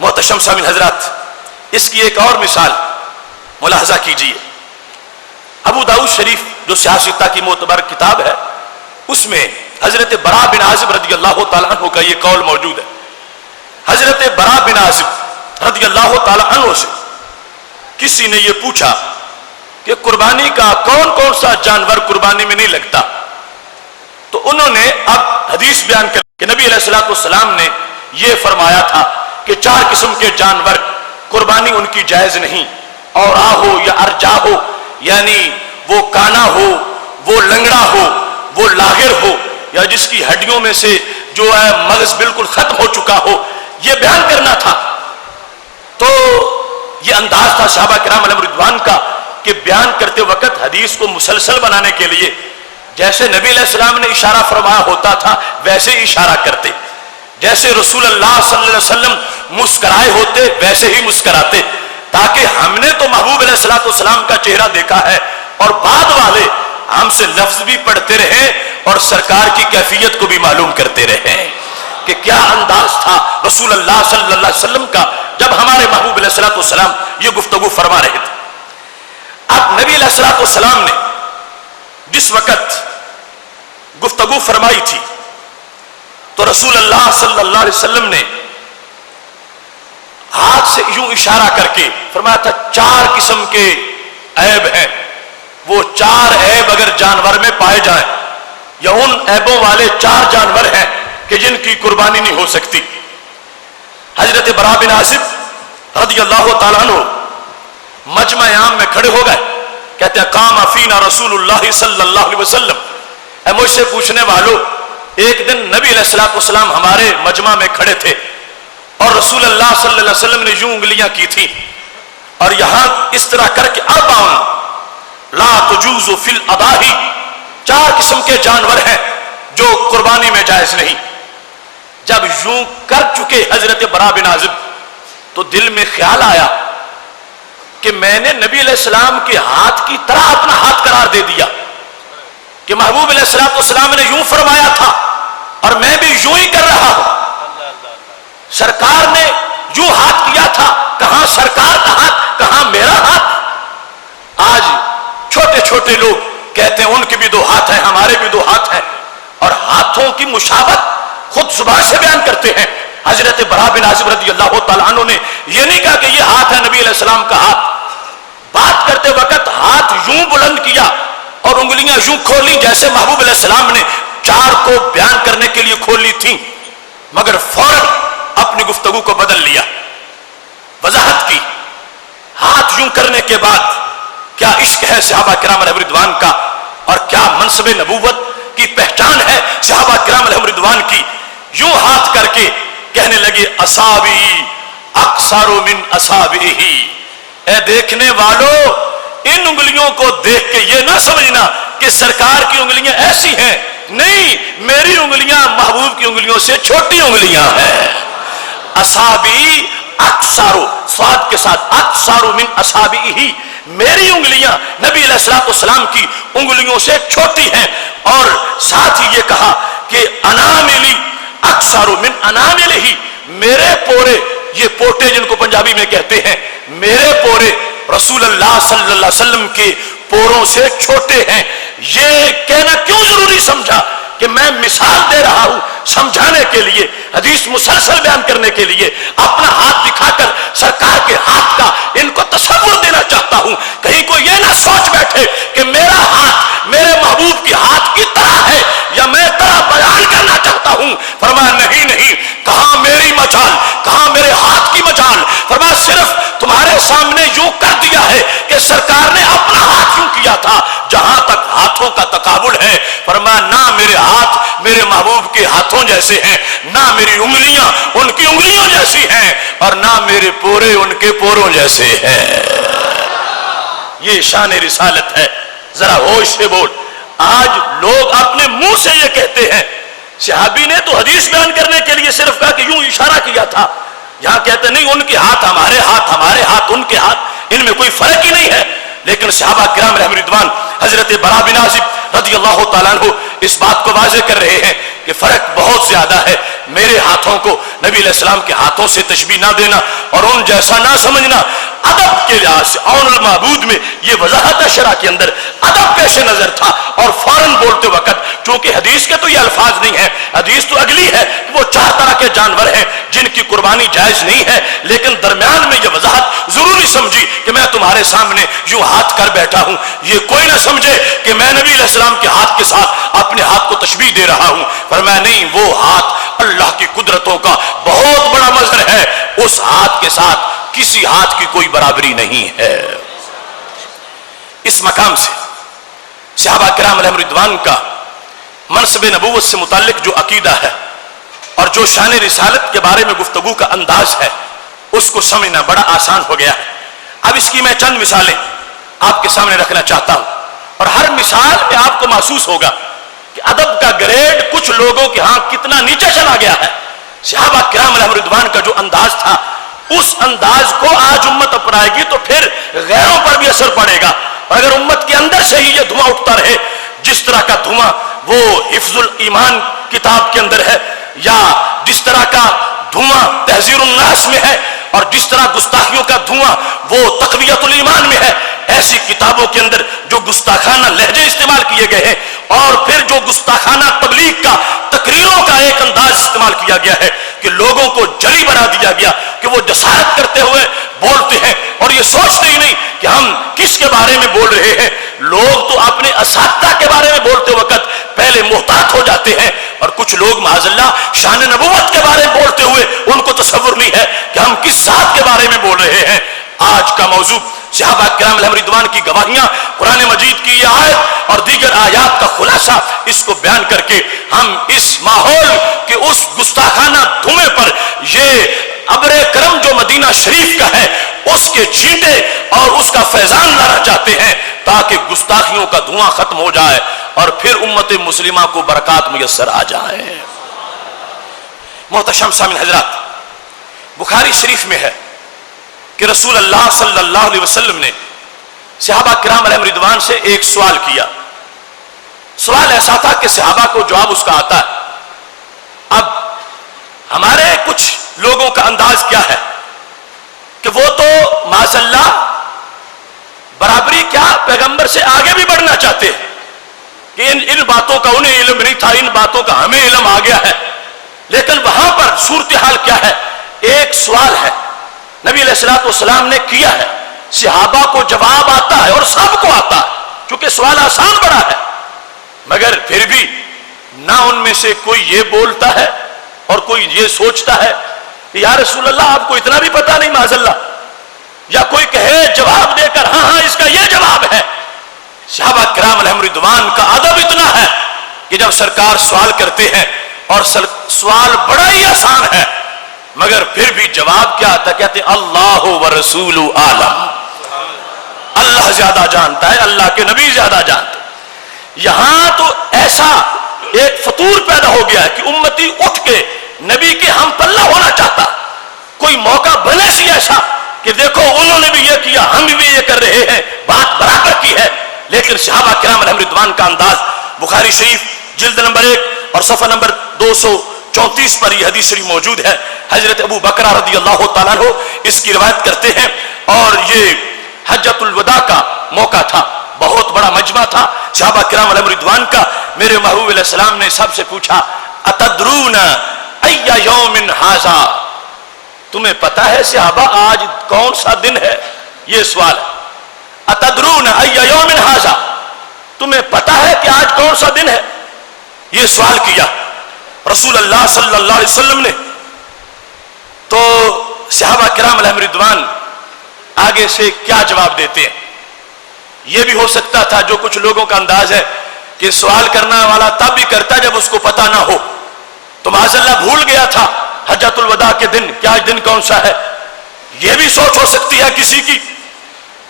محتشم سامعین حضرات، اس کی ایک اور مثال ملاحظہ کیجئے۔ ابو داؤد شریف جو سیاستہ کی معتبر کتاب ہے، اس میں حضرت براء بن عازب رضی اللہ تعالیٰ عنہ کا یہ قول موجود ہے۔ حضرت براء بن عازب رضی اللہ تعالیٰ عنہ سے کسی نے یہ پوچھا کہ قربانی کا کون کون سا جانور قربانی میں نہیں لگتا، تو انہوں نے اب حدیث بیان کر کہ نبی علیہ السلام نے یہ فرمایا تھا کہ 4 قسم کے جانور قربانی ان کی جائز نہیں، اورا ہو یا ارجا ہو، یعنی وہ کانا ہو، وہ لنگڑا ہو، وہ لاغر ہو، یا جس کی ہڈیوں میں سے جو ہے مغز بالکل ختم ہو چکا ہو، یہ بیان کرنا تھا۔ تو یہ انداز تھا صحابہ کرام علیہم رضوان کا کہ بیان کرتے وقت حدیث کو مسلسل بنانے کے لیے جیسے نبی علیہ السلام نے اشارہ فرمایا ہوتا تھا ویسے ہی اشارہ کرتے، جیسے رسول اللہ صلی اللہ علیہ وسلم مسکرائے ہوتے ویسے ہی مسکراتے، تاکہ ہم نے تو محبوب علیہ السلام کا چہرہ دیکھا ہے اور بعد والے ہم سے لفظ بھی پڑھتے رہے اور سرکار کی کیفیت کو بھی معلوم کرتے رہے کہ کیا انداز تھا رسول اللہ صلی اللہ علیہ وسلم کا جب ہمارے محبوب علیہ السلام یہ گفتگو فرما رہے تھے۔ اب نبی علیہ السلام نے جس وقت گفتگو فرمائی تھی تو رسول اللہ صلی اللہ علیہ وسلم نے ہاتھ سے یوں اشارہ کر کے فرمایا تھا 4 قسم کے عیب ہیں، وہ 4 عیب اگر جانور میں پائے جائیں یا ان عیبوں والے 4 جانور ہیں کہ جن کی قربانی نہیں ہو سکتی۔ حضرت براء بن عازب رضی اللہ تعالیٰ عنہ مجمع عام میں کھڑے ہو گئے، کہتے ہیں قام فینا رسول اللہ صلی اللہ علیہ وسلم، اے مجھ سے پوچھنے والوں، ایک دن نبی علیہ السلام ہمارے مجمع میں کھڑے تھے اور رسول اللہ صلی اللہ علیہ وسلم نے یوں انگلیاں کی تھی اور یہاں اس طرح کر کے اربعن لا تجوز فی الاضاحی، 4 قسم کے جانور ہیں جو قربانی میں جائز نہیں۔ جب یوں کر چکے حضرت برا بن عازب تو دل میں خیال آیا کہ میں نے نبی علیہ السلام کے ہاتھ کی طرح اپنا ہاتھ قرار دے دیا کہ محبوب علیہ السلام نے یوں فرمایا تھا اور میں بھی یوں ہی کر رہا ہوں. سرکار نے یوں ہاتھ کیا تھا، کہاں سرکار کا ہاتھ، کہاں میرا ہاتھ. آج چھوٹے چھوٹے لوگ کہتے ہیں ان کے بھی 2 ہاتھ ہیں، ہمارے بھی 2 ہاتھ ہیں، اور ہاتھوں کی مشابہت خود زبان سے بیان کرتے ہیں. حضرت برا بن عازب رضی اللہ تعالیٰ عنہ نے یہ نہیں کہا کہ یہ ہاتھ ہے نبی علیہ السلام کا ہاتھ. بات کرتے وقت ہاتھ یوں بلند کیا اور انگلیاں یوں کھولی جیسے محبوب علیہ السلام نے 4 کو بیان کرنے کے لیے کھول لی تھیں، مگر فوراً اپنی گفتگو کو بدل لیا، وضاحت کی. ہاتھ یوں کرنے کے بعد کیا عشق ہے صحابہ کرام علیہم رضوان کا، اور کیا منصب نبوت کی پہچان ہے صحابہ کرام علیہم رضوان کی. یوں ہاتھ کر کے کہنے لگے اصابی اقصر من اصابعہ. اے دیکھنے والوں، ان انگلیوں کو دیکھ کے یہ نہ سمجھنا کہ سرکار کی انگلیاں ایسی ہیں، نہیں، میری انگلیاں محبوب کی انگلیوں سے چھوٹی انگلیاں ہیں. اصابی اقصر، صاد کے ساتھ، اقصر من اصابعہ، میری انگلیاں نبی علیہ السلام کی انگلیوں سے چھوٹی ہیں. اور ساتھ ہی یہ کہا کہ اناملی اقصر من اناملہ، میرے پورے، یہ پوٹے جن کو پنجابی میں کہتے ہیں، میرے پورے رسول اللہ صلی اللہ علیہ وسلم کے پوروں سے چھوٹے ہیں. یہ کہنا کیوں ضروری سمجھا کہ میں مثال دے رہا ہوں سمجھانے کے لیے، حدیث مسلسل بیان کرنے کے لیے. اپنا ہاتھ دکھا کر سرکار کے ہاتھ کا ان کو تصور دینا چاہتا ہوں. کہیں کوئی یہ نہ سوچ بیٹھے کہ میرا ہاتھ میرے محبوب کے ہاتھ کی طرح ہے یا میں طرح بیان کرنا چاہتا ہوں. فرمایا نہیں نہیں، کہاں میری مجال، کہاں میرے ہاتھ کی مجال. فرمایا صرف تمہارے سامنے یوں کر دیا ہے کہ سرکار نے اپنا ہاتھ یوں کیا تھا. جہاں تک ہاتھوں کا تقابل ہے، فرمایا نہ میرے ہاتھ میرے محبوب کے ہاتھوں جیسے ہیں، نہ میری انگلیاں ان کی انگلیوں جیسی ہیں، اور نہ میرے پورے ان کے پوروں جیسے ہیں. یہ شان رسالت ہے. ذرا ہوش سے بول. آج لوگ اپنے منہ سے یہ کہتے ہیں، صحابی نے تو حدیث بیان کرنے کے لیے صرف کہا کہ یوں اشارہ کیا تھا، یہاں کہتے نہیں ان کے ہاتھ ہمارے ہاتھ، ہمارے ہاتھ ان کے ہاتھ، ان میں کوئی فرق ہی نہیں ہے. لیکن صحابہ کرام علیہم رضوان حضرت برا بن عازب رضی اللہ تعالیٰ عنہ اس بات کو واضح کر رہے ہیں کہ فرق بہت زیادہ ہے. میرے ہاتھوں کو نبی علیہ السلام کے ہاتھوں سے تشبیہ نہ دینا اور ان جیسا نہ سمجھنا. ادب کے لحاظ سے عون المعبود میں یہ وضاحت ہے، شرع کے اندر ادب پیش نظر تھا. اور فوراً بولتے وقت چونکہ حدیث کے تو یہ الفاظ نہیں ہیں، حدیث تو اگلی ہے کہ وہ 4 طرح کے جانور ہیں جن کی قربانی جائز نہیں ہے، لیکن درمیان میں یہ وضاحت ضروری سمجھی کہ میں تمہارے سامنے یوں ہاتھ کر بیٹھا ہوں. یہ کوئی نہ سمجھے کہ میں نبی علیہ السلام کے ہاتھ کے ساتھ اپنے ہاتھ کو تشبیہ دے رہا ہوں. فرمایا نہیں، وہ ہاتھ اللہ کی قدرتوں کا بہت بڑا مظہر ہے، اس ہاتھ کے ساتھ کسی ہاتھ کی کوئی برابری نہیں ہے. اس مقام سے صحابہ کرام علیہم رضوان کا منصب نبوت سے متعلق جو عقیدہ ہے اور جو شان رسالت کے بارے میں گفتگو کا انداز ہے، اس کو سمجھنا بڑا آسان ہو گیا ہے. اب اس کی میں چند مثالیں آپ کے سامنے رکھنا چاہتا ہوں، اور ہر مثال میں آپ کو محسوس ہوگا کہ ادب کا گریڈ کچھ لوگوں کے ہاں کتنا نیچے چلا گیا ہے. صحابہ کرام علیہم رضوان کا جو انداز تھا، اس انداز کو آج امت اپنائے گی تو پھر غیروں پر بھی اثر پڑے گا. اور اگر امت کے اندر سے ہی یہ دھواں اٹھتا رہے، جس طرح کا دھواں وہ حفظ الایمان کتاب کے اندر ہے، یا جس طرح کا دھواں تحذیر الناس میں ہے، اور جس طرح گستاخیوں کا دھواں وہ تقویت الایمان میں ہے، ایسی کتابوں کے اندر جو گستاخانہ لہجے استعمال کیے گئے ہیں، اور پھر جو گستاخانہ تبلیغ کا تقریروں کا ایک انداز استعمال کیا گیا ہے کہ لوگوں کو جلی بنا دیا گیا کہ وہ جسارت کرتے ہوئے بولتے ہیں اور یہ سوچتے ہی نہیں کہ ہم کس کے بارے میں بول رہے ہیں. لوگ تو اپنے اساتذہ کے بارے میں بولتے وقت پہلے محتاط ہو جاتے ہیں، اور کچھ لوگ معاذ اللہ شان نبوت کے بارے میں بولتے ہوئے ان کو تصور نہیں ہے کہ ہم کس ذات کے بارے میں بول رہے ہیں. آج کا موضوع صحابہ کرام علیہم رضوان کی گواہیاں، قرآن مجید کی یہ آیت اور دیگر آیات کا خلاصہ، اس کو بیان کر کے ہم اس ماحول کے اس گستاخانہ دھویں پر یہ ابر کرم جو مدینہ شریف کا ہے اس کے چھینٹے اور اس کا فیضان لانا چاہتے ہیں، تاکہ گستاخیوں کا دھواں ختم ہو جائے اور پھر امت مسلمہ کو برکات میسر آ جائے. محتشم سامعین حضرات، بخاری شریف میں ہے کہ رسول اللہ صلی اللہ علیہ وسلم نے صحابہ کرام علیہم رضوان سے ایک سوال کیا. سوال ایسا تھا کہ صحابہ کو جواب اس کا آتا ہے. اب ہمارے کچھ لوگوں کا انداز کیا ہے کہ وہ تو معاذ اللہ برابری کیا پیغمبر سے آگے بھی بڑھنا چاہتے ہیں کہ ان باتوں کا انہیں علم نہیں تھا، ان باتوں کا ہمیں علم آ گیا ہے. لیکن وہاں پر صورتحال کیا ہے؟ ایک سوال ہے نبی علیہ الصلوۃ والسلام نے کیا ہے، صحابہ کو جواب آتا ہے اور سب کو آتا ہے چونکہ سوال آسان بڑا ہے، مگر پھر بھی نہ ان میں سے کوئی یہ بولتا ہے اور کوئی یہ سوچتا ہے کہ یا رسول اللہ آپ کو اتنا بھی پتا نہیں معاذ اللہ، یا کوئی کہے جواب دے کر ہاں اس کا یہ جواب ہے. صحابہ کرام علیہم رضوان کا ادب اتنا ہے کہ جب سرکار سوال کرتے ہیں اور سوال بڑا ہی آسان ہے مگر پھر بھی جواب کیا آتا ہے؟ کہتے ہیں اللہ ورسول عالم، اللہ زیادہ جانتا ہے، اللہ کے نبی زیادہ جانتے. یہاں تو ایسا ایک فطور پیدا ہو گیا ہے کہ امتی اٹھ کے نبی کے ہم پلہ ہونا چاہتا. کوئی موقع بنے سی ایسا کہ دیکھو انہوں نے بھی یہ کیا ہم بھی یہ کر رہے ہیں، بات برابر کی ہے. لیکن صحابہ کرام علیہم رضوان کا انداز بخاری شریف جلد نمبر 1 اور صفحہ نمبر 234 پر یہ حدیث شریف موجود ہے. حضرت ابو بکر رضی اللہ تعالیٰ عنہ اس کی روایت کرتے ہیں اور یہ حجۃ الوداع کا موقع تھا، بہت بڑا مجمع تھا صحابہ کرام علیہم رضوان کا. میرے محبوب علیہ السلام نے سب سے پوچھا اتدرون ای یوم ھذا، تمہیں پتا ہے صحابہ آج کون سا دن ہے؟ یہ سوال ہے. اتدرون ای یوم ھذا، تمہیں پتا ہے کہ آج کون سا دن ہے؟ یہ سوال کیا رسول اللہ صلی اللہ علیہ وسلم نے. تو صحابہ کرام علیہم رضوان آگے سے کیا جواب دیتے ہیں؟ یہ بھی ہو سکتا تھا جو کچھ لوگوں کا انداز ہے کہ سوال کرنے والا تب بھی کرتا جب اس کو پتا نہ ہو. تو معاذ اللہ بھول گیا تھا حجۃ الوداع کے دن، کیا دن کون سا ہے؟ یہ بھی سوچ ہو سکتی ہے کسی کی.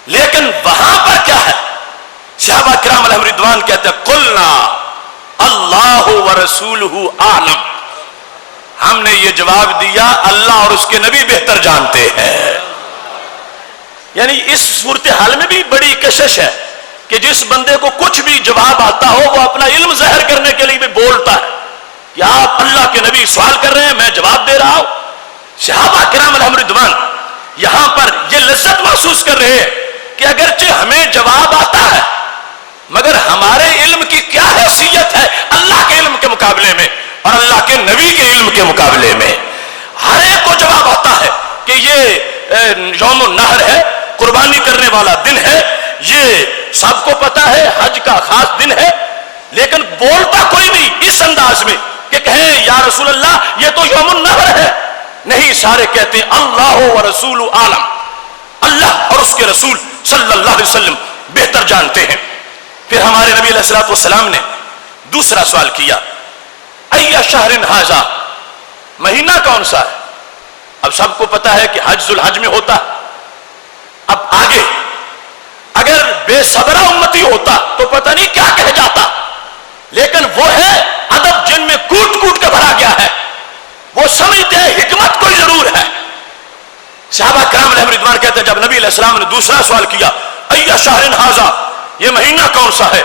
لیکن وہاں پر کیا ہے؟ صحابہ کرام علیہم رضوان کہتے ہیں قلنا اللہ ورسولہ اعلم، ہم نے یہ جواب دیا اللہ اور اس کے نبی بہتر جانتے ہیں. یعنی اس صورتحال میں بھی بڑی کشش ہے کہ جس بندے کو کچھ بھی جواب آتا ہو وہ اپنا علم ظاہر کرنے کے لیے بھی بولتا ہے کہ آپ اللہ کے نبی سوال کر رہے ہیں میں جواب دے رہا ہوں. صحابہ کرام علیہم رضوان یہاں پر یہ لذت محسوس کر رہے ہیں کہ اگرچہ ہمیں جواب آتا ہے مگر ہمارے علم کی کیا حیثیت ہے اللہ کے علم کے مقابلے میں اور اللہ کے نبی کے علم کے مقابلے میں. ہر ایک کو جواب آتا ہے کہ یہ یوم النحر ہے، قربانی کرنے والا دن ہے، یہ سب کو پتا ہے حج کا خاص دن ہے. لیکن بولتا کوئی نہیں اس انداز میں کہ کہیں یا رسول اللہ یہ تو یوم النحر ہے. نہیں، سارے کہتے ہیں اللہ ورسول عالم، اللہ اور اس کے رسول صلی اللہ علیہ وسلم بہتر جانتے ہیں. پھر ہمارے نبی علیہ الصلوۃ والسلام نے دوسرا سوال کیا ای شہر ھذا، مہینہ کون سا ہے؟ اب سب کو پتا ہے کہ حج ذو الحج میں ہوتا. اب آگے اگر بے صبرہ امتی ہوتا تو پتہ نہیں کیا کہہ جاتا، لیکن وہ ہے ادب جن میں کوٹ کوٹ کے بھرا گیا ہے، وہ سمجھتے ہیں حکمت کوئی ضرور ہے. صحابہ کرام علیہم رضوان کہتے ہیں جب نبی علیہ السلام نے دوسرا سوال کیا ای شہر ھذا، یہ مہینہ کون سا ہے؟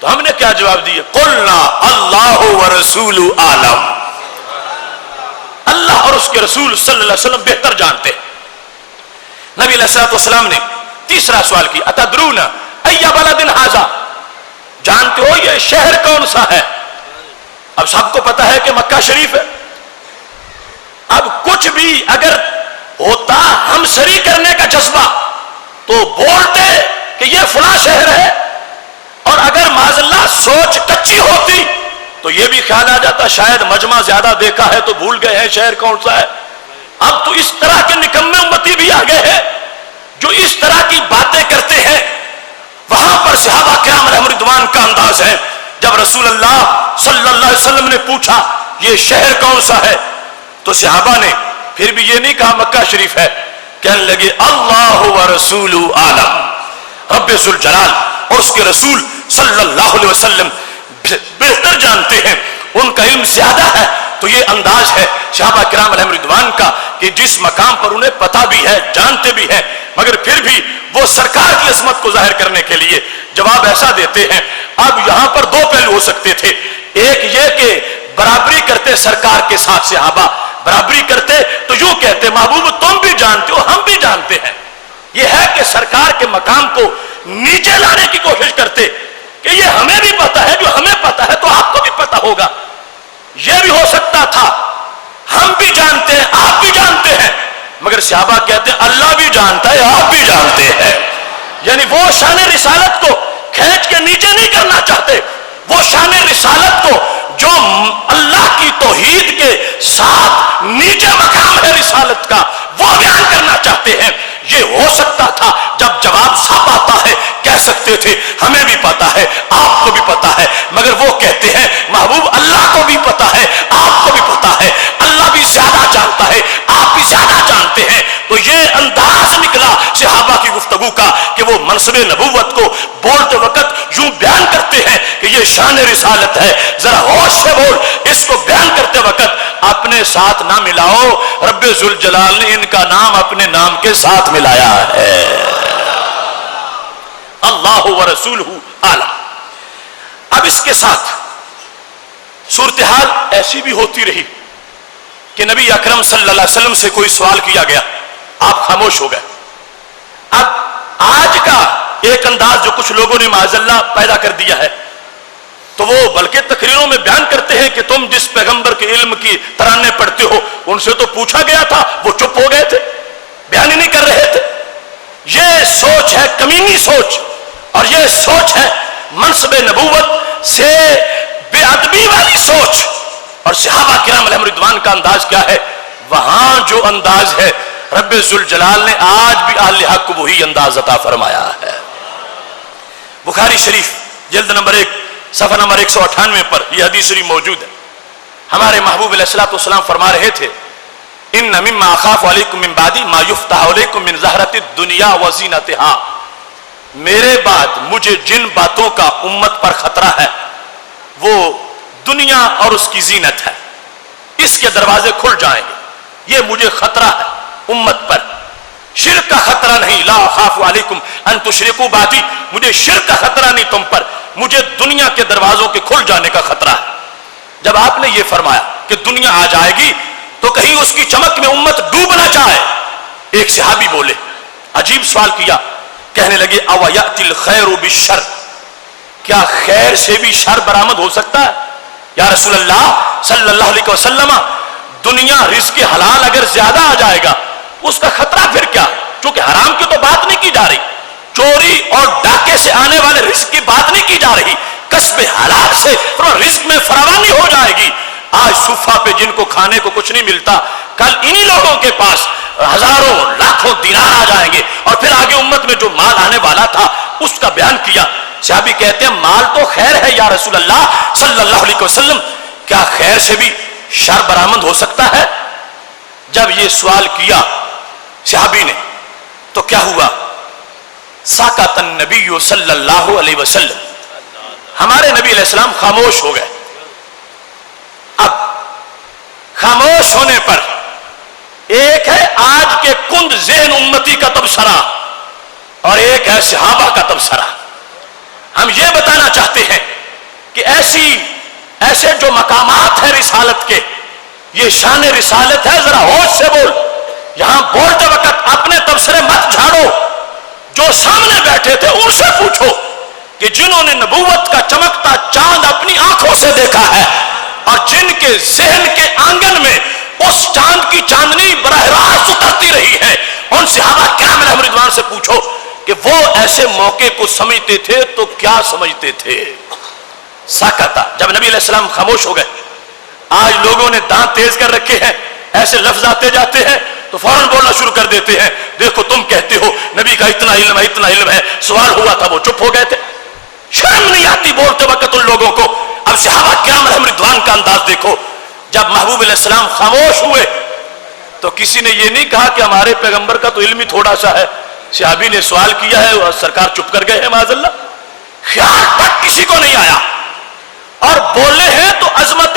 تو ہم نے کیا جواب دیا؟ قلنا اللہ ورسولہ اعلم، اللہ اور اس کے رسول صلی اللہ علیہ وسلم بہتر جانتے ہیں. نبی علیہ الصلوۃ والسلام نے تیسرا سوال کیا اتدرون ای بلد ھذا، جانتے ہو یہ شہر کون سا ہے؟ اب سب کو پتا ہے کہ مکہ شریف ہے. اب کچھ بھی اگر ہوتا ہم سری کرنے کا جذبہ تو بولتے کہ یہ فلاں شہر ہے، اور اگر معاذ اللہ سوچ کچی ہوتی تو یہ بھی خیال آ جاتا شاید مجمع زیادہ دیکھا ہے تو بھول گئے ہیں شہر کون سا ہے. اب تو اس طرح کے نکمے امتی بھی آ گئے ہیں جو اس طرح کی باتیں کرتے ہیں. وہاں پر صحابہ کرام علیہم رضوان کا انداز ہے جب رسول اللہ صلی اللہ علیہ وسلم نے پوچھا یہ شہر کون سا ہے تو صحابہ نے پھر بھی یہ نہیں کہا مکہ شریف ہے، کہنے لگے اللہ ورسولہ اعلم، رب ذوالجلال اور اس کے رسول صلی اللہ علیہ وسلم بہتر جانتے ہیں، ان کا علم زیادہ ہے تو یہ انداز ہے صحابہ کرام علیہم رضوان کا کہ جس مقام پر انہیں پتہ بھی ہے، جانتے بھی ہیں، مگر پھر بھی وہ سرکار کی عظمت کو ظاہر کرنے کے لیے جواب ایسا دیتے ہیں۔ اب یہاں پر دو پہلو ہو سکتے تھے، ایک یہ کہ برابری کرتے سرکار کے ساتھ صحابہ، برابری کرتے تو یوں کہتے محبوب تم بھی جانتے ہو ہم بھی جانتے ہیں۔ یہ ہے کہ سرکار کے مقام کو نیچے لانے کی کوشش کرتے کہ یہ ہمیں بھی پتا ہے، جو ہمیں پتا ہے تو آپ کو بھی پتا ہوگا۔ یہ بھی ہو سکتا تھا ہم بھی جانتے ہیں آپ بھی جانتے ہیں، مگر صحابہ کہتے ہیں اللہ بھی جانتا ہے آپ بھی جانتے ہیں، یعنی وہ شان رسالت کو کھینچ کے نیچے نہیں کرنا چاہتے، وہ شان رسالت کو جو اللہ کی توحید کے ساتھ نیچے مقام ہے رسالت کا وہ بیان کرنا چاہتے ہیں۔ یہ ہو سکتا تھا جب جواب صاف آتا ہے کہہ سکتے تھے ہمیں بھی پتا ہے آپ کو بھی پتا ہے، مگر وہ کہتے ہیں محبوب اللہ کو بھی پتا ہے آپ کو بھی پتا ہے، اللہ بھی زیادہ جانتا ہے آپ بھی زیادہ جانتے ہیں۔ تو یہ انداز نکلا صحابہ کی گفتگو کا کہ وہ منصب نبوت کو بولتے وقت یوں بیان کرتے ہیں کہ یہ شان رسالت ہے، ذرا ہوش سے بول، اس کو بیان کرتے وقت اپنے ساتھ نہ ملاؤ، رب ذوالجلال نے ان کا نام اپنے نام کے ساتھ ملایا ہے، اللہ و رسولہ اعلی۔ اب اس کے ساتھ صورتحال ایسی بھی ہوتی رہی کہ نبی اکرم صلی اللہ علیہ وسلم سے کوئی سوال کیا گیا، آپ خاموش ہو گئے۔ اب آج کا ایک انداز جو کچھ لوگوں نے معاذ اللہ پیدا کر دیا ہے، تو وہ بلکہ تقریروں میں بیان کرتے ہیں کہ تم جس پیغمبر کے علم کی ترانے پڑھتے ہو ان سے تو پوچھا گیا تھا وہ چپ ہو گئے تھے، بیان ہی نہیں کر رہے تھے۔ یہ سوچ ہے کمینی سوچ، اور یہ سوچ ہے منصب نبوت سے بے ادبی والی سوچ۔ اور صحابہ کرام علیہم رضوان کا انداز کیا ہے؟ وہاں جو انداز ہے رب ذوالجلال نے آج بھی اہل حق کو وہی انداز عطا فرمایا ہے۔ بخاری شریف جلد نمبر 1 صفحہ نمبر 198 پر یہ حدیث شریف موجود ہے۔ ہمارے محبوب علیہ الصلوۃ والسلام فرما رہے تھے ان مما اخاف علیکم من بعدی ما یفتح علیکم من زہرۃ الدنیا وزینتہا، میرے بعد مجھے جن باتوں کا امت پر خطرہ ہے وہ دنیا اور اس کی زینت ہے، اس کے دروازے کھل جائیں گے، یہ مجھے خطرہ ہے امت پر۔ شرک کا خطرہ نہیں، لا اخاف علیکم ان تشرکوا بعدی، مجھے شرک کا خطرہ نہیں تم پر، مجھے دنیا کے دروازوں کے کھل جانے کا خطرہ ہے۔ جب آپ نے یہ فرمایا کہ دنیا آ جائے گی تو کہیں اس کی چمک میں امت ڈوب نہ جائے، ایک صحابی بولے، عجیب سوال کیا، کہنے لگے او یأتی الخیر بالشر، کیا خیر سے بھی شر برآمد ہو سکتا ہے؟ یا رسول اللہ صلی اللہ علیہ وسلم، دنیا رزق حلال اگر زیادہ آ جائے گا اس کا خطرہ پھر کیا؟ چونکہ حرام کی تو بات نہیں کی جا رہی، چوری اور ڈاکے سے آنے والے رزق کی بات نہیں کی جا رہی، کسب حلال سے رزق میں فراوانی ہو جائے گی۔ آج صفحہ پہ جن کو کھانے کو کچھ نہیں ملتا، کل انہی لوگوں کے پاس ہزاروں لاکھوں دینار آ جائیں گے، اور پھر آگے امت میں جو مال آنے والا تھا اس کا بیان کیا۔ صحابی کہتے ہیں مال تو خیر ہے یا رسول اللہ صلی اللہ علیہ وسلم، کیا خیر سے بھی شر برآمد ہو سکتا ہے؟ جب یہ سوال کیا صحابی نے تو کیا ہوا؟ ساکت النبی صلی اللہ علیہ وسلم، ہمارے نبی علیہ السلام خاموش ہو گئے۔ اب خاموش ہونے پر ایک ہے آج کے کند ذہن امتی کا تبصرہ اور ایک ہے صحابہ کا تبصرہ۔ ہم یہ بتانا چاہتے ہیں کہ ایسے جو مقامات ہیں رسالت کے، یہ شان رسالت ہے، ذرا ہوش سے بول، یہاں بولتے وقت اپنے تبصرے مت جھاڑو، جو سامنے بیٹھے تھے ان سے پوچھو کہ جنہوں نے نبوت کا چمکتا چاند اپنی آنکھوں سے دیکھا ہے اور جن کے ذہن کے آنگن میں اس چاند کی چاندنی براہ راست اترتی رہی ہے، ان صحابہ کرام علیہم رضوان سے پوچھو کہ وہ ایسے موقع کو سمجھتے تھے تو کیا سمجھتے تھے؟ ساکتا، جب نبی علیہ السلام خاموش ہو گئے، آج لوگوں نے دانت تیز کر رکھے ہیں، ایسے لفظ آتے جاتے ہیں تو فوراً بولنا شروع کر دیتے ہیں، دیکھو تم کہتے ہو نبی کا اتنا علم ہے، سوال ہوا تھا وہ چپ ہو گئے تھے۔ شرم نہیں آتی بولتے وقت ان لوگوں کو؟ اب صحابہ کرام علیہم رضوان کا انداز دیکھو، جب محبوب علیہ السلام خاموش ہوئے تو کسی نے یہ نہیں کہا کہ ہمارے پیغمبر کا تو علم ہی تھوڑا سا ہے، صحابی نے سوال کیا ہے اور سرکار چپ کر گئے ہیں معاذ اللہ، خیال تک کسی کو نہیں آیا، اور بولے ہیں تو عظمت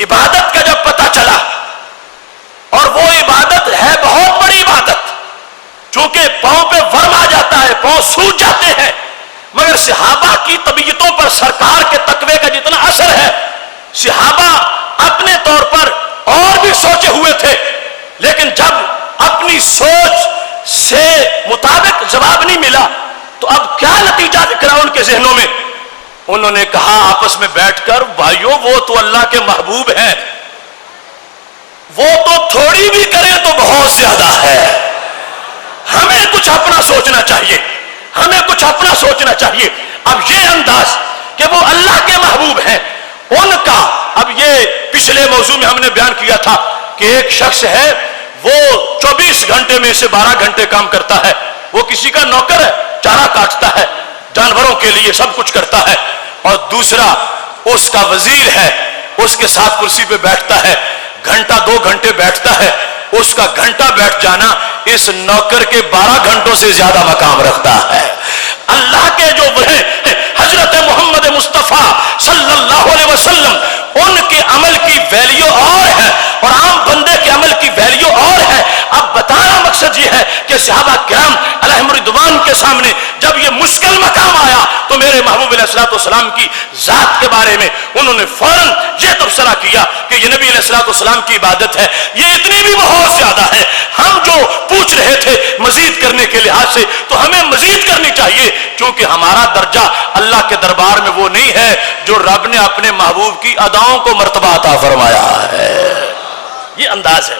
عبادت کا جب پتہ چلا، اور وہ عبادت ہے بہت بڑی عبادت، چونکہ پاؤں پہ ورم آ جاتا ہے، پاؤں سوج جاتے ہیں، مگر صحابہ کی طبیعتوں پر سرکار کے تقوی کا جتنا اثر ہے، صحابہ اپنے طور پر اور بھی سوچے ہوئے تھے، لیکن جب اپنی سوچ سے مطابق جواب نہیں ملا تو اب کیا نتیجہ نکلا ان کے ذہنوں میں؟ انہوں نے کہا آپس میں بیٹھ کر، بھائیو وہ تو اللہ کے محبوب ہیں، وہ تو تھوڑی بھی کرے تو بہت زیادہ ہے، ہمیں کچھ اپنا سوچنا چاہیے، ہمیں کچھ اپنا سوچنا چاہیے۔ اب یہ انداز کہ وہ اللہ کے محبوب ہیں، ان کا، اب یہ پچھلے موضوع میں ہم نے بیان کیا تھا کہ ایک شخص ہے وہ 24 گھنٹے میں سے 12 گھنٹے کام کرتا ہے، وہ کسی کا نوکر ہے، چارہ کاٹتا ہے، جانوروں کے لیے سب کچھ کرتا ہے، اور دوسرا اس کا وزیر ہے، اس کے ساتھ کرسی پہ بیٹھتا ہے، گھنٹہ 2 گھنٹے بیٹھتا ہے، اس کا گھنٹہ بیٹھ جانا اس نوکر کے 12 گھنٹوں سے زیادہ مقام رکھتا ہے۔ اللہ کے جو ہیں حضرت محمد مصطفیٰ صلی اللہ علیہ وسلم، ان کے عمل کی ویلیو اور ہے اور عام بندے کے عمل کی ویلیو اور ہے۔ اب بتانا مقصد یہ ہے کہ صحابہ کرام علیہم رضوان کے سامنے جب یہ مشکل مقام آیا تو میرے محبوب علیہ الصلوۃ والسلام کی ذات کے بارے میں انہوں نے فوراً یہ تبصرہ کیا کہ یہ نبی علیہ الصلوۃ والسلام کی عبادت ہے، یہ اتنی بھی بہت زیادہ ہے، ہم جو پوچھ رہے تھے مزید کرنے کے لحاظ سے تو ہمیں مزید کرنی چاہیے، کیونکہ ہمارا درجہ اللہ کے دربار میں وہ نہیں ہے جو رب نے اپنے محبوب کی اداؤں کو مرتبہ عطا فرمایا ہے۔ یہ انداز ہے۔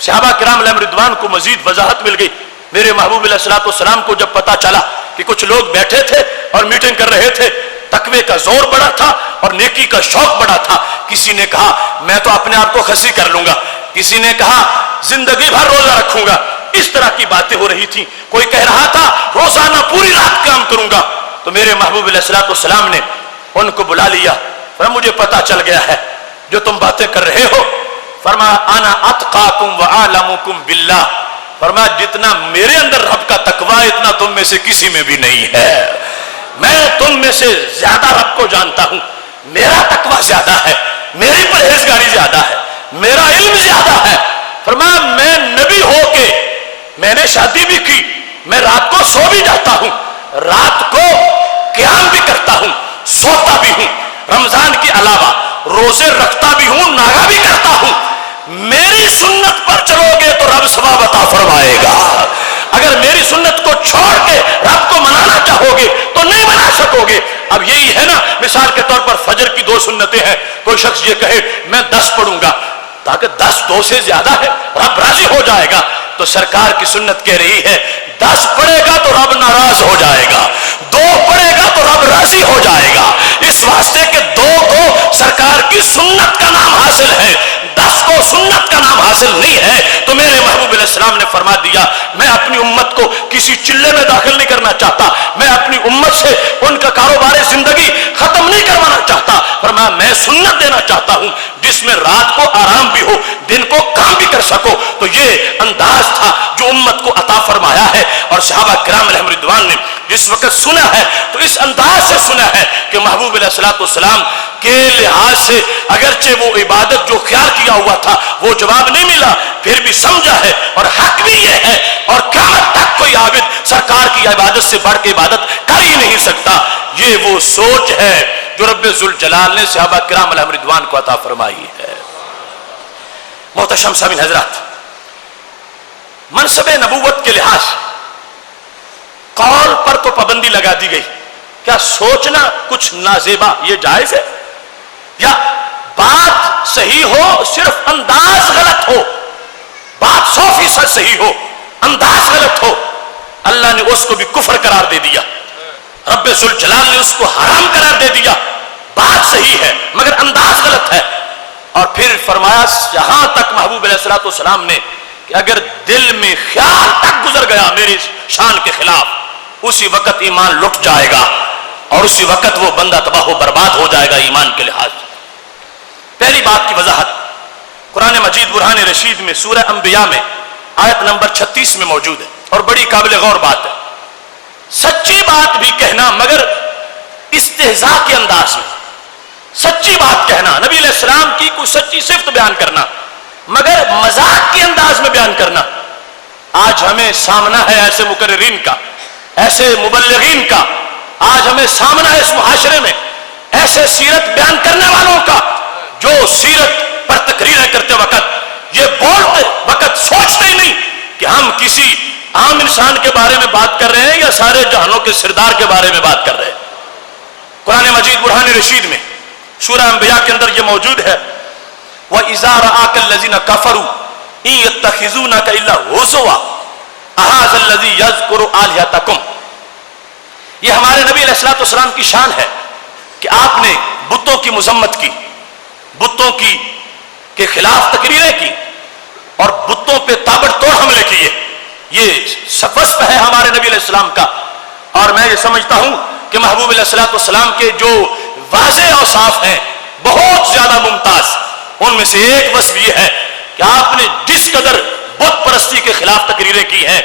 صحابہ کرام علیہم رضوان کو مزید وضاحت مل گئی۔ میرے محبوب علیہ الصلوۃ والسلام کو جب پتا چلا کہ کچھ لوگ بیٹھے تھے اور میٹنگ کر رہے تھے، تقوی کا زور بڑا تھا اور نیکی کا شوق بڑا تھا، کسی نے کہا میں تو اپنے آپ کو خسی کر لوں گا، کسی نے کہا زندگی بھر روزہ رکھوں گا، اس طرح کی باتیں ہو رہی تھی، کوئی کہہ رہا تھا روزانہ پوری رات کام کروں گا۔ تو میرے محبوب علیہ الصلوۃ والسلام نے ان کو بلا لیا، فرمایا مجھے پتا چل گیا ہے جو تم باتیں کر رہے ہو، فرمایا انا اتقاکم وعالمکم باللہ، فرمایا جتنا میرے اندر رب کا تقوی اتنا تم میں سے کسی میں بھی نہیں ہے، میں تم میں سے زیادہ رب کو جانتا ہوں، میرا تقوی زیادہ ہے، میری پرہیزگاری زیادہ ہے، میرا علم زیادہ ہے۔ فرمایا میں نبی ہو کے میں نے شادی بھی کی، میں رات کو سو بھی جاتا ہوں، رات کو قیام بھی کرتا ہوں، سوتا بھی ہوں، رمضان کے علاوہ روزے رکھتا بھی ہوں، ناغا بھی کرتا ہوں، میری سنت پر چلو گے تو رب ثواب عطا فرمائے گا، اگر میری سنت کو چھوڑ کے رب کو منانا چاہو گے تو نہیں منا سکو گے۔ اب یہی ہے نا، مثال کے طور پر فجر کی 2 سنتیں ہیں، کوئی شخص یہ کہے میں 10 پڑھوں گا تاکہ 10 2 سے زیادہ ہے، رب راضی ہو جائے گا، تو سرکار کی سنت کہہ رہی ہے 10 پڑھے گا تو رب ناراض ہو جائے گا، 2 پڑھے گا تو رب راضی ہو جائے گا، اس واسطے کہ 2 کو سرکار کی سنت کا نام حاصل ہے، 10 کو سنت کا نام حاصل نہیں ہے۔ تو میرے محبوب علیہ السلام نے فرما دیا میں اپنی امت کو کسی چلے میں داخل نہیں کرنا چاہتا، میں اپنی امت سے ان کا کاروبار زندگی ختم نہیں کروانا چاہتا، فرمایا میں سنت دینا چاہتا ہوں جس میں رات کو آرام بھی ہو، دن کو کام بھی کر سکو۔ تو یہ انداز تھا جو امت کو عطا فرمایا ہے، اور صحابہ کرام علیہم رضوان نے جس وقت سنا ہے تو اس انداز سے سنا ہے کہ محبوب علیہ الصلوۃ والسلام کے لحاظ سے اگرچہ وہ عبادت جو خیال کیا ہوا تھا وہ جواب نہیں ملا، پھر بھی سمجھا ہے، اور حق بھی یہ ہے، اور قیامت تک کوئی عابد سرکار کی عبادت سے بڑھ کے عبادت کر ہی نہیں سکتا۔ یہ وہ سوچ ہے جو رب ذوالجلال نے صحابہ کرام علیہم رضوان کو عطا فرمائی ہے۔ محتشم سامعین حضرات، منصب نبوت کے لحاظ قول پر تو پابندی لگا دی گئی، کیا سوچنا کچھ نازیبا یہ جائز ہے؟ یا بات صحیح ہو صرف انداز غلط ہو، بات 100% صحیح ہو انداز غلط ہو، اللہ نے اس کو بھی کفر قرار دے دیا، رب ذوالجلال نے اس کو حرام قرار دے دیا، بات صحیح ہے مگر انداز غلط ہے۔ اور پھر فرمایا یہاں تک محبوب علیہ الصلوۃ والسلام نے کہ اگر دل میں خیال تک گزر گیا میری شان کے خلاف، اسی وقت ایمان لٹ جائے گا اور اسی وقت وہ بندہ تباہ و برباد ہو جائے گا ایمان کے لحاظ سے۔ پہلی بات کی وضاحت قرآن مجید برہان رشید میں سورہ انبیاء میں آیت نمبر 36 میں موجود ہے، اور بڑی قابل غور بات ہے، سچی بات بھی کہنا مگر استہزاء کے انداز میں، سچی بات کہنا، نبی علیہ السلام کی کوئی سچی صفت بیان کرنا، مگر مذاق کے انداز میں بیان کرنا۔ آج ہمیں سامنا ہے ایسے مقررین کا، ایسے مبلغین کا، آج ہمیں سامنا ہے اس معاشرے میں ایسے سیرت بیان کرنے والوں کا جو سیرت پر تقریریں کرتے وقت، یہ بولتے وقت سوچتے ہی نہیں کہ ہم کسی عام انسان کے بارے میں بات کر رہے ہیں یا سارے جہانوں کے سردار کے بارے میں بات کر رہے ہیں۔ قرآن مجید برہان رشید میں سورہ انبیاء کے اندر یہ موجود ہے، وَإِذَا رَآكَ الَّذِينَ كَفَرُوا إِن يَتَّخِذُونَكَ إِلَّا هُزُوًا أَهَٰذَا الَّذِي يَذْكُرُ آلِهَتَكُمْ۔ یہ ہمارے نبی علیہ الصلوۃ والسلام کی شان ہے کہ آپ نے بتوں کی مذمت کی، بتوں کی کے خلاف تقریریں کی اور بتوں پہ تابڑ توڑ حملے کیے۔ یہ وصف ہے ہمارے نبی علیہ السلام کا، اور میں یہ سمجھتا ہوں کہ محبوب علیہ الصلوۃ والسلام کے جو واضح اوصاف ہیں بہت زیادہ ممتاز، ان میں سے ایک وصف یہ ہے کہ آپ نے جس قدر بت پرستی کے خلاف تقریریں کی ہیں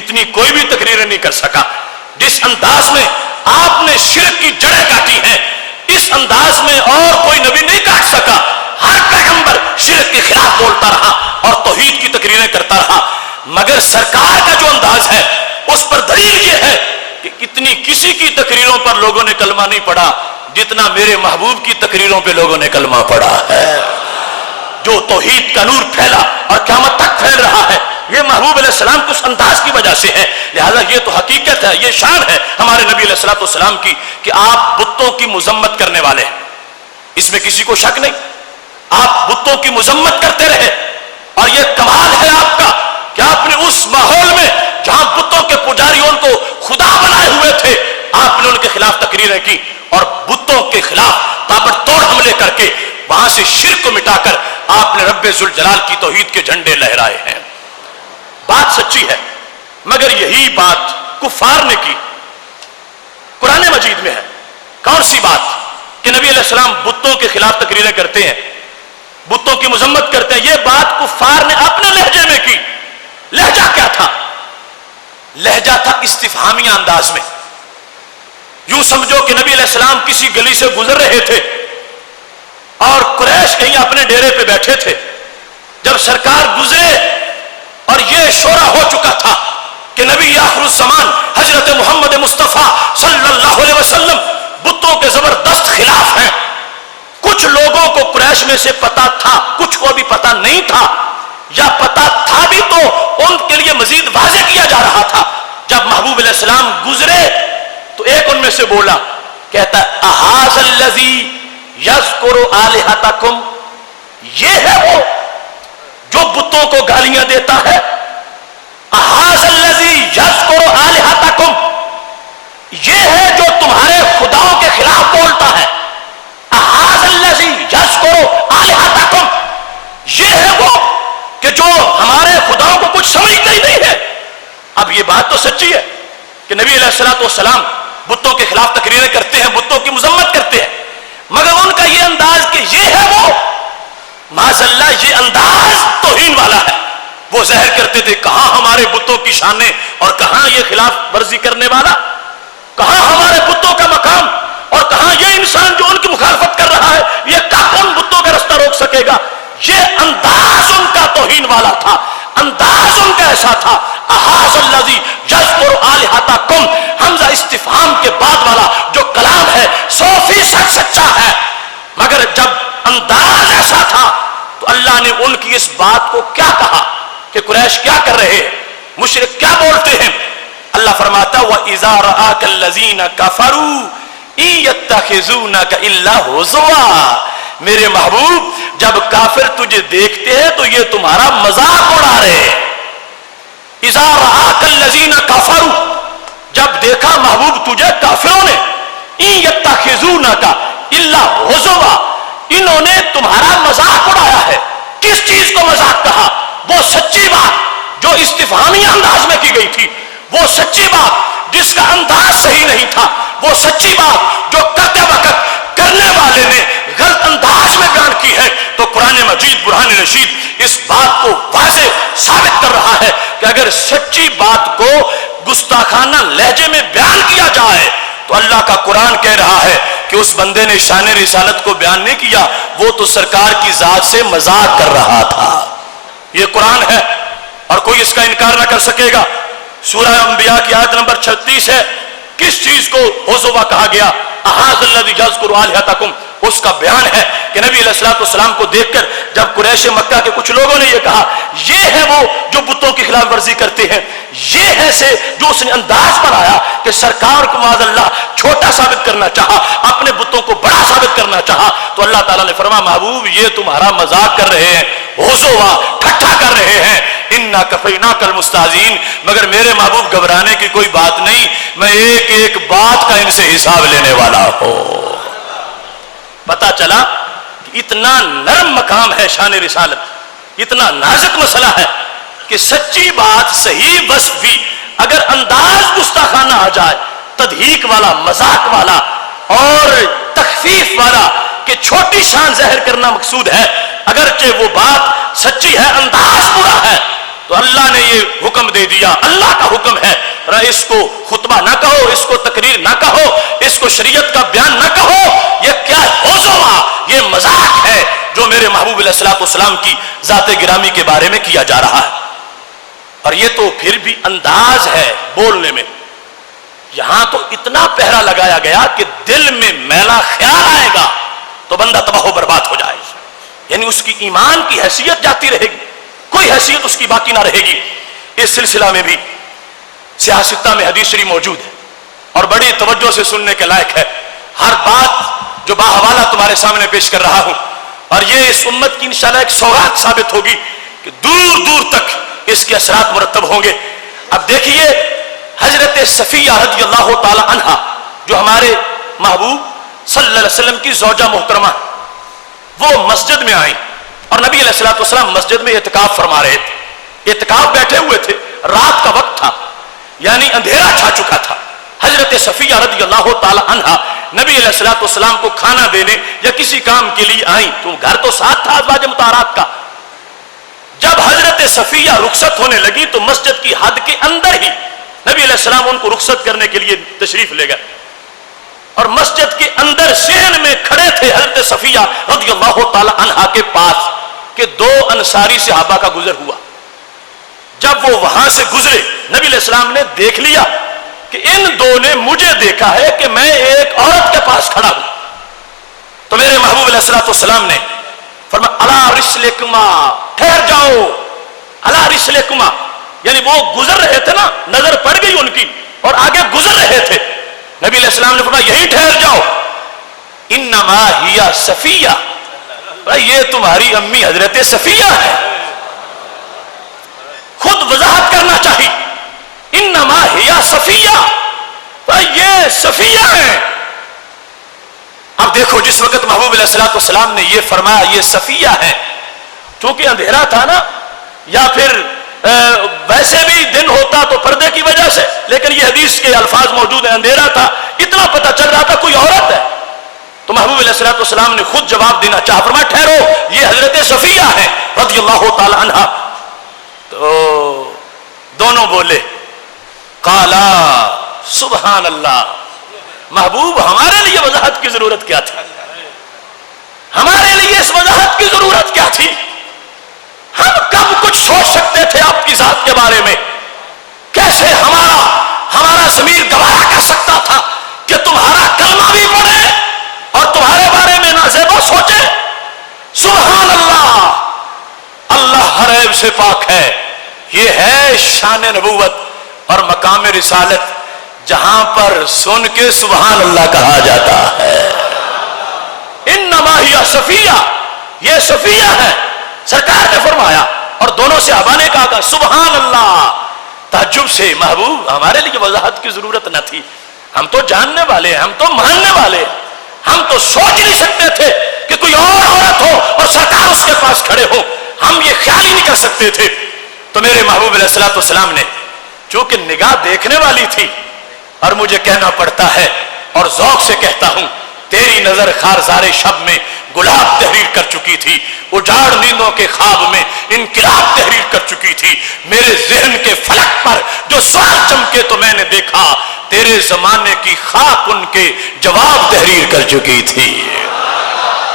اتنی کوئی بھی تقریریں نہیں کر سکا۔ جس انداز میں آپ نے شرک کی جڑیں کاٹی ہیں اس انداز میں اور کوئی نبی نہیں کاٹ سکا۔ ہر پیغمبر شرک کے خلاف بولتا رہا اور توحید کی تقریریں کرتا رہا، مگر سرکار کا جو انداز ہے اس پر دلیل یہ ہے کہ اتنی کسی کی تقریروں پر لوگوں نے کلمہ نہیں پڑھا جتنا میرے محبوب کی تقریروں پہ لوگوں نے کلمہ پڑھا ہے۔ جو توحید کا نور پھیلا اور قیامت تک پھیل رہا ہے یہ محبوب علیہ السلام کے اس انداز کی وجہ سے ہے۔ لہذا یہ تو حقیقت ہے، یہ شان ہے ہمارے نبی علیہ الصلوۃ والسلام کی کہ آپ بتوں کی مذمت کرنے والے ہیں، اس میں کسی کو شک نہیں۔ آپ بتوں کی مذمت کرتے رہے اور یہ کمال ہے آپ کا کہ آپ نے اس ماحول میں جہاں بتوں کے پجاریوں کو خدا بنائے ہوئے تھے آپ نے ان کے خلاف تقریریں کی اور بتوں کے خلاف تابڑ توڑ حملے کر کے وہاں سے شرک کو مٹا کر آپ نے رب ذوالجلال کی توحید کے جھنڈے لہرائے ہیں۔ بات سچی ہے، مگر یہی بات کفار نے کی۔ قرآن مجید میں ہے کون سی بات کہ نبی علیہ السلام بتوں کے خلاف تقریریں کرتے ہیں، بتوں کی مذمت کرتے ہیں، یہ بات کفار نے اپنے لہجے میں کی۔ لہجہ کیا تھا؟ لہجہ تھا استفہامیہ انداز میں۔ یوں سمجھو کہ نبی علیہ السلام کسی گلی سے گزر رہے تھے اور قریش کہیں اپنے ڈیرے پہ بیٹھے تھے، جب سرکار گزرے اور یہ شورا ہو چکا تھا کہ نبی آخر الزمان حضرت محمد مصطفیٰ صلی اللہ علیہ وسلم بتوں کے زبردست خلاف ہیں۔ کچھ لوگوں کو قریش میں سے پتا تھا، کچھ کو بھی پتا نہیں تھا، یا پتا تھا بھی تو ان کے لیے مزید واضح کیا جا رہا تھا۔ جب محبوب علیہ السلام گزرے تو ایک ان میں سے بولا، کہتا ہے احاذ الذی یذکر آلہتکم، یہ ہے وہ جو بتوں کو گالیاں دیتا ہے۔ احاذ الذی یذکر آلہتکم، یہ ہے جو تمہارے خداؤں کے خلاف بولتا ہے۔ احاذ الذی یذکر آلہتکم، یہ ہے وہ کہ جو ہمارے خداؤں کو کچھ سمجھتا ہی نہیں ہے۔ اب یہ بات تو سچی ہے کہ نبی علیہ الصلوۃ والسلام بتوں کے خلاف تقریریں کرتے ہیں، بتوں کی مذمت کرتے ہیں، مگر ان کا یہ انداز کہ یہ ہے وہ، معاذ اللہ یہ انداز توہین والا ہے۔ وہ ظاہر کرتے تھے کہاں ہمارے بتوں کی شانیں اور کہاں یہ خلاف ورزی کرنے والا، کہاں ہمارے بتوں کا مقام اور کہاں یہ انسان جو ان کی مخالفت کر رہا ہے، یہ کون بتوں کا رستہ روک سکے گا۔ یہ انداز ان کا توہین والا تھا، انداز ان کا ایسا تھا۔ احاذ الذی یذکر آلہتکم، حمزہ استفہام کے بعد والا جو کلام ہے 100% سچا ہے، مگر جب انداز ایسا تھا تو اللہ نے ان کی اس بات کو کیا کہا کہ قریش کیا کر رہے ہیں، مشرک کیا بولتے ہیں۔ اللہ فرماتا وَإِذَا رَآكَ الَّذِينَ كَفَرُوا إِن يَتَّخِذُونَكَ إِلَّا هُزُوًا، میرے محبوب جب کافر تجھے دیکھتے ہیں تو یہ تمہارا مذاق اڑا رہے ہیں۔ اذا رآک الذین کفروا، جب دیکھا محبوب تجھے کافروں نے، ان یتخذونک الا ہزوا، انہوں نے تمہارا مذاق اڑایا ہے۔ کس چیز کو مذاق کہا؟ وہ سچی بات جو استفہامی انداز میں کی گئی تھی، وہ سچی بات جس کا انداز صحیح نہیں تھا، وہ سچی بات جو کرتے وقت کرنے والے نے غلط انداز میں بیان کی ہے۔ تو قرآن مجید برہان رشید اس بات کو واضح ثابت کر رہا ہے کہ اگر سچی بات کو گستاخانہ لہجے میں بیان کیا جائے تو اللہ کا قرآن کہہ رہا ہے کہ اس بندے نے شان رسالت کو بیان نہیں کیا، وہ تو سرکار کی ذات سے مذاق کر رہا تھا۔ یہ قرآن ہے اور کوئی اس کا انکار نہ کر سکے گا۔ سورہ انبیاء کی آیت نمبر 36 ہے، کس چیز کو حضوا کہا گیا؟ احاذ الذی یذکر آلہتکم، اس کا بیان ہے کہ نبی علیہ الصلوۃ والسلام کو دیکھ کر جب قریش مکہ کے کچھ لوگوں نے یہ کہا یہ ہے وہ جو بتوں کی خلاف ورزی کرتے ہیں، یہ ہے سے جو اس نے انداز بنایا کہ سرکار کو معاذ اللہ چھوٹا ثابت کرنا چاہا، اپنے بتوں کو بڑا ثابت کرنا چاہا، تو اللہ تعالیٰ نے فرمایا محبوب یہ تمہارا مذاق کر رہے ہیں، حضوا ٹھٹھا کر رہے ہیں، انا کفیناک المستہزئین، مگر میرے محبوب گھبرانے کی کوئی بات نہیں، میں ایک ایک بات کا ان سے حساب لینے والا ہوں۔ پتا چلا کہ اتنا نرم مقام ہے شان رسالت، اتنا نازک مسئلہ ہے کہ سچی بات صحیح وصف بھی اگر انداز گستاخانہ آ جائے، تضحیک والا، مذاق والا اور تخفیف والا کہ چھوٹی شان ظاہر کرنا مقصود ہے، اگرچہ وہ بات سچی ہے، انداز برا ہے، تو اللہ نے یہ حکم دے دیا، اللہ کا حکم ہے، اس کو خطبہ نہ کہو، اس کو تقریر نہ کہو، اس کو شریعت کا بیان نہ کہو، یہ کیا حضوا، یہ مذاق ہے جو میرے محبوب علیہ الصلوۃ والسلام کی ذات گرامی کے بارے میں کیا جا رہا ہے۔ اور یہ تو پھر بھی انداز ہے بولنے میں، یہاں تو اتنا پہرا لگایا گیا کہ دل میں میلا خیال آئے گا تو بندہ تباہ و برباد ہو جائے گا، یعنی اس کی ایمان کی حیثیت جاتی رہے گی، کوئی حیثیت اس کی باقی نہ رہے گی۔ اس سلسلہ میں بھی سیاستہ میں حدیث شریف موجود ہے اور بڑی توجہ سے سننے کے لائق ہے، ہر بات جو باحوالہ تمہارے سامنے پیش کر رہا ہوں، اور یہ اس امت کی انشاءاللہ ایک سوغات ثابت ہوگی کہ دور دور تک اس کے اثرات مرتب ہوں گے۔ اب دیکھیے حضرت صفیہ رضی اللہ تعالی عنہا جو ہمارے محبوب صلی اللہ علیہ وسلم کی زوجہ محترمہ، وہ مسجد میں آئیں اور نبی علیہ الصلوۃ والسلام مسجد میں اعتکاف فرما رہے تھے، اعتکاف بیٹھے ہوئے تھے، رات کا وقت تھا، یعنی اندھیرا چھا چکا تھا۔ حضرت صفیہ رضی اللہ تعالی عنہا نبی علیہ الصلوۃ والسلام کو کھانا دینے یا کسی کام کے لیے آئیں، تو گھر تو ساتھ تھا ازواج مطہرات کا۔ جب حضرت صفیہ رخصت ہونے لگی تو مسجد کی حد کے اندر ہی نبی علیہ السلام ان کو رخصت کرنے کے لیے تشریف لے گئے، اور مسجد کے اندر صحن میں کھڑے تھے حضرت صفیہ رضی اللہ تعالی عنہا کے پاس کہ دو انصاری صحابہ کا گزر ہوا۔ جب وہ وہاں سے گزرے نبی علیہ السلام نے دیکھ لیا کہ ان دو نے مجھے دیکھا ہے کہ میں ایک عورت کے پاس کھڑا ہوں، تو میرے محبوب علیہ الصلوۃ والسلام نے فرمایا الا رسلکما، ٹھہر جاؤ، الا رسلکما، یعنی وہ گزر رہے تھے نا، نظر پڑ گئی ان کی اور آگے گزر رہے تھے، نبی علیہ السلام نے فرمایا یہی ٹھہر جاؤ، انما ہی صفیہ، یہ تمہاری امی حضرت صفیہ ہے۔ خود وضاحت کرنا چاہیے، انما ہی صفیہ، یہ صفیہ ہے۔ اب دیکھو جس وقت محبوب علیہ الصلوۃ والسلام نے یہ فرمایا یہ صفیہ ہے، چونکہ اندھیرا تھا نا، یا پھر ویسے بھی دن ہوتا تو پردے کی وجہ سے، لیکن یہ حدیث کے الفاظ موجود ہیں، اندھیرا تھا، اتنا پتہ چل رہا تھا کوئی عورت ہے، تو محبوب علیہ الصلوۃ والسلام نے خود جواب دینا چاہا، فرمایا ٹھہرو یہ حضرت صفیہ ہے رضی اللہ تعالی عنہا۔ تو دونوں بولے قالا سبحان اللہ، محبوب ہمارے لیے وضاحت کی ضرورت کیا تھی، ہمارے لیے اس وضاحت کی ضرورت کیا تھی، ہم کب کچھ سوچ سکتے تھے آپ کی ذات کے بارے میں، کیسے ہمارا ضمیر گوارا کر سکتا تھا کہ تمہارا کلمہ بھی پڑھے اور تمہارے بارے میں نازیبا سوچے۔ سبحان اللہ، اللہ ہر عیب سے پاک ہے، یہ ہے شان نبوت اور مقام رسالت جہاں پر سن کے سبحان اللہ کہا جاتا ہے۔ انما ہی صفیہ، یہ صفیہ ہے، سرکار نے فرمایا، اور دونوں صحابہ نے کہا سبحان اللہ۔ تعجب سے محبوب ہمارے لیے وضاحت کی ضرورت نہ تھی، ہم تو جاننے والے ہیں، ہم تو ماننے والے ہیں، ہم تو سوچ نہیں سکتے تھے کہ کوئی اور عورت ہو اور سرکار اس کے پاس کھڑے ہو، ہم یہ خیال ہی نہیں کر سکتے تھے۔ تو میرے محبوب علیہ الصلوۃ والسلام نے چونکہ نگاہ دیکھنے والی تھی، اور مجھے کہنا پڑتا ہے اور ذوق سے کہتا ہوں، تیری نظر خارزار شب میں گلاب تحریر کر چکی تھی، اجاڑ نیندوں کے خواب میں انقلاب تحریر کر چکی تھی، میرے ذہن کے فلک پر جو سوال چمکے تو میں نے دیکھا، تیرے زمانے کی خاک ان کے جواب تحریر کر چکی تھی۔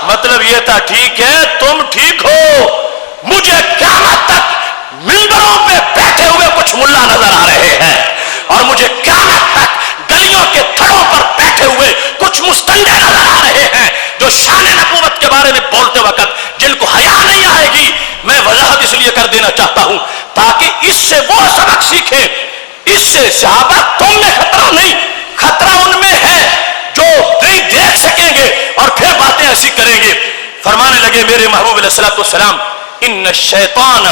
مطلب یہ تھا ٹھیک ہے تم ٹھیک ہو، مجھے قیامت تک منبروں پہ بیٹھے ہوئے کچھ ملا نظر آ رہے ہیں، اور مجھے قیامت تک گلیوں کے تھڑوں پر بیٹھے ہوئے کچھ مستندے نظر آ رہے ہیں جو شان نبوت کے بارے میں بولتے وقت جن کو حیا نہیں آئے گی۔ میں وضاحت اس لیے کر دینا چاہتا ہوں تاکہ اس سے وہ سبق سیکھیں۔ اس سے صحابہ تم میں خطرہ نہیں، خطرہ ان میں ہے جو نہیں دیکھ سکیں گے اور پھر باتیں ایسی کریں گے۔ فرمانے لگے میرے محبوب علیہ الصلوۃ والسلام ان الشیطان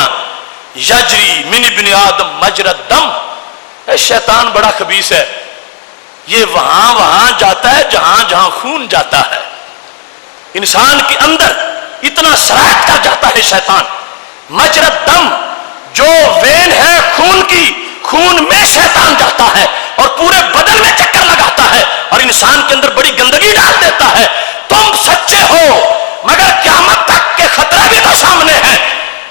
یجری من ابن آدم مجرى الدم، اے شیطان بڑا خبیث ہے، یہ وہاں جاتا ہے جہاں جہاں خون جاتا ہے۔ انسان کے اندر اتنا سرایت کر جاتا ہے شیطان۔ مجرى الدم جو وین ہے خون کی، خون میں شیطان جاتا ہے اور پورے بدن میں چکر لگاتا ہے اور انسان کے اندر بڑی گندگی ڈال دیتا ہے۔ تم سچے ہو مگر قیامت تک کے خطرے بھی تو سامنے ہیں،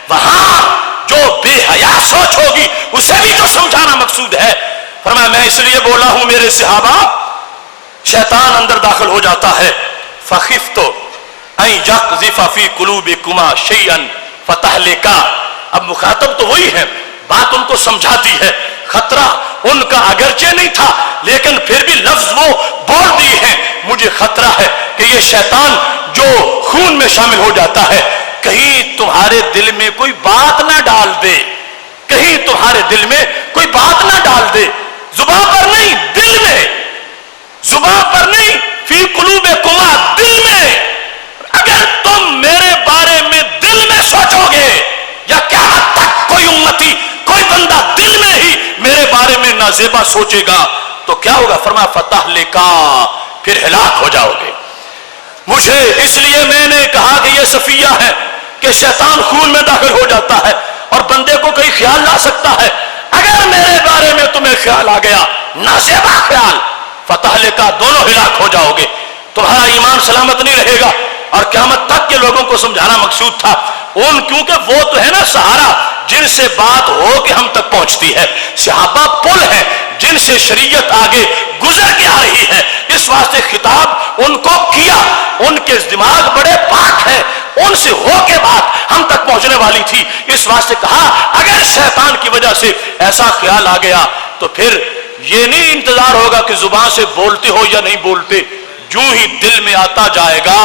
وہاں جو بے حیا سوچ ہوگی اسے بھی تو سمجھانا مقصود ہے۔ فرمایا میں اس لیے بولا ہوں میرے صحابہ، شیطان اندر داخل ہو جاتا ہے، فخفت ان یقذف فی قلوبکما شیئا فتہلکا۔ اب مخاطب تو وہی ہے، بات ان کو سمجھاتی ہے۔ خطرہ ان کا اگرچہ نہیں تھا لیکن پھر بھی لفظ وہ بول دیے ہیں، مجھے خطرہ ہے کہ یہ شیطان جو خون میں شامل ہو جاتا ہے کہیں تمہارے دل میں کوئی بات نہ ڈال دے، کہیں تمہارے دل میں کوئی بات نہ ڈال دے، زبان پر نہیں دل میں، زبان پر نہیں، فی قلوبکما دل میں۔ اگر تم میرے بارے میں دل میں سوچو گے یا قیامت تک کوئی امتی کوئی بندہ دل میں ہی میرے بارے میں نازیبا سوچے گا تو کیا ہوگا؟ فرمایا فتح لکا، پھر ہلاک ہو جاؤ گے۔ مجھے اس لیے میں نے کہا کہ یہ صفیہ ہے کہ شیطان خون میں داخل ہو جاتا ہے اور بندے کو کئی خیال لا سکتا ہے۔ اگر میرے بارے میں تمہیں خیال آ گیا نازیبا خیال، فتح لکا، دونوں ہلاک ہو جاؤ گے، تمہارا ایمان سلامت نہیں رہے گا۔ اور قیامت تک کے لوگوں کو سمجھانا مقصود تھا ان، کیونکہ وہ تو ہے نا سہارا جن سے بات ہو کے ہم تک پہنچتی ہے، صحابہ پل ہیں جن سے شریعت آگے گزر کے آ رہی ہے، اس واسطے خطاب ان کو کیا، ان کے دماغ بڑے پاک ہیں، ان سے ہو کے بات ہم تک پہنچنے والی تھی، اس واسطے کہا اگر شیطان کی وجہ سے ایسا خیال آ گیا تو پھر یہ نہیں انتظار ہوگا کہ زبان سے بولتے ہو یا نہیں بولتے، جو ہی دل میں آتا جائے گا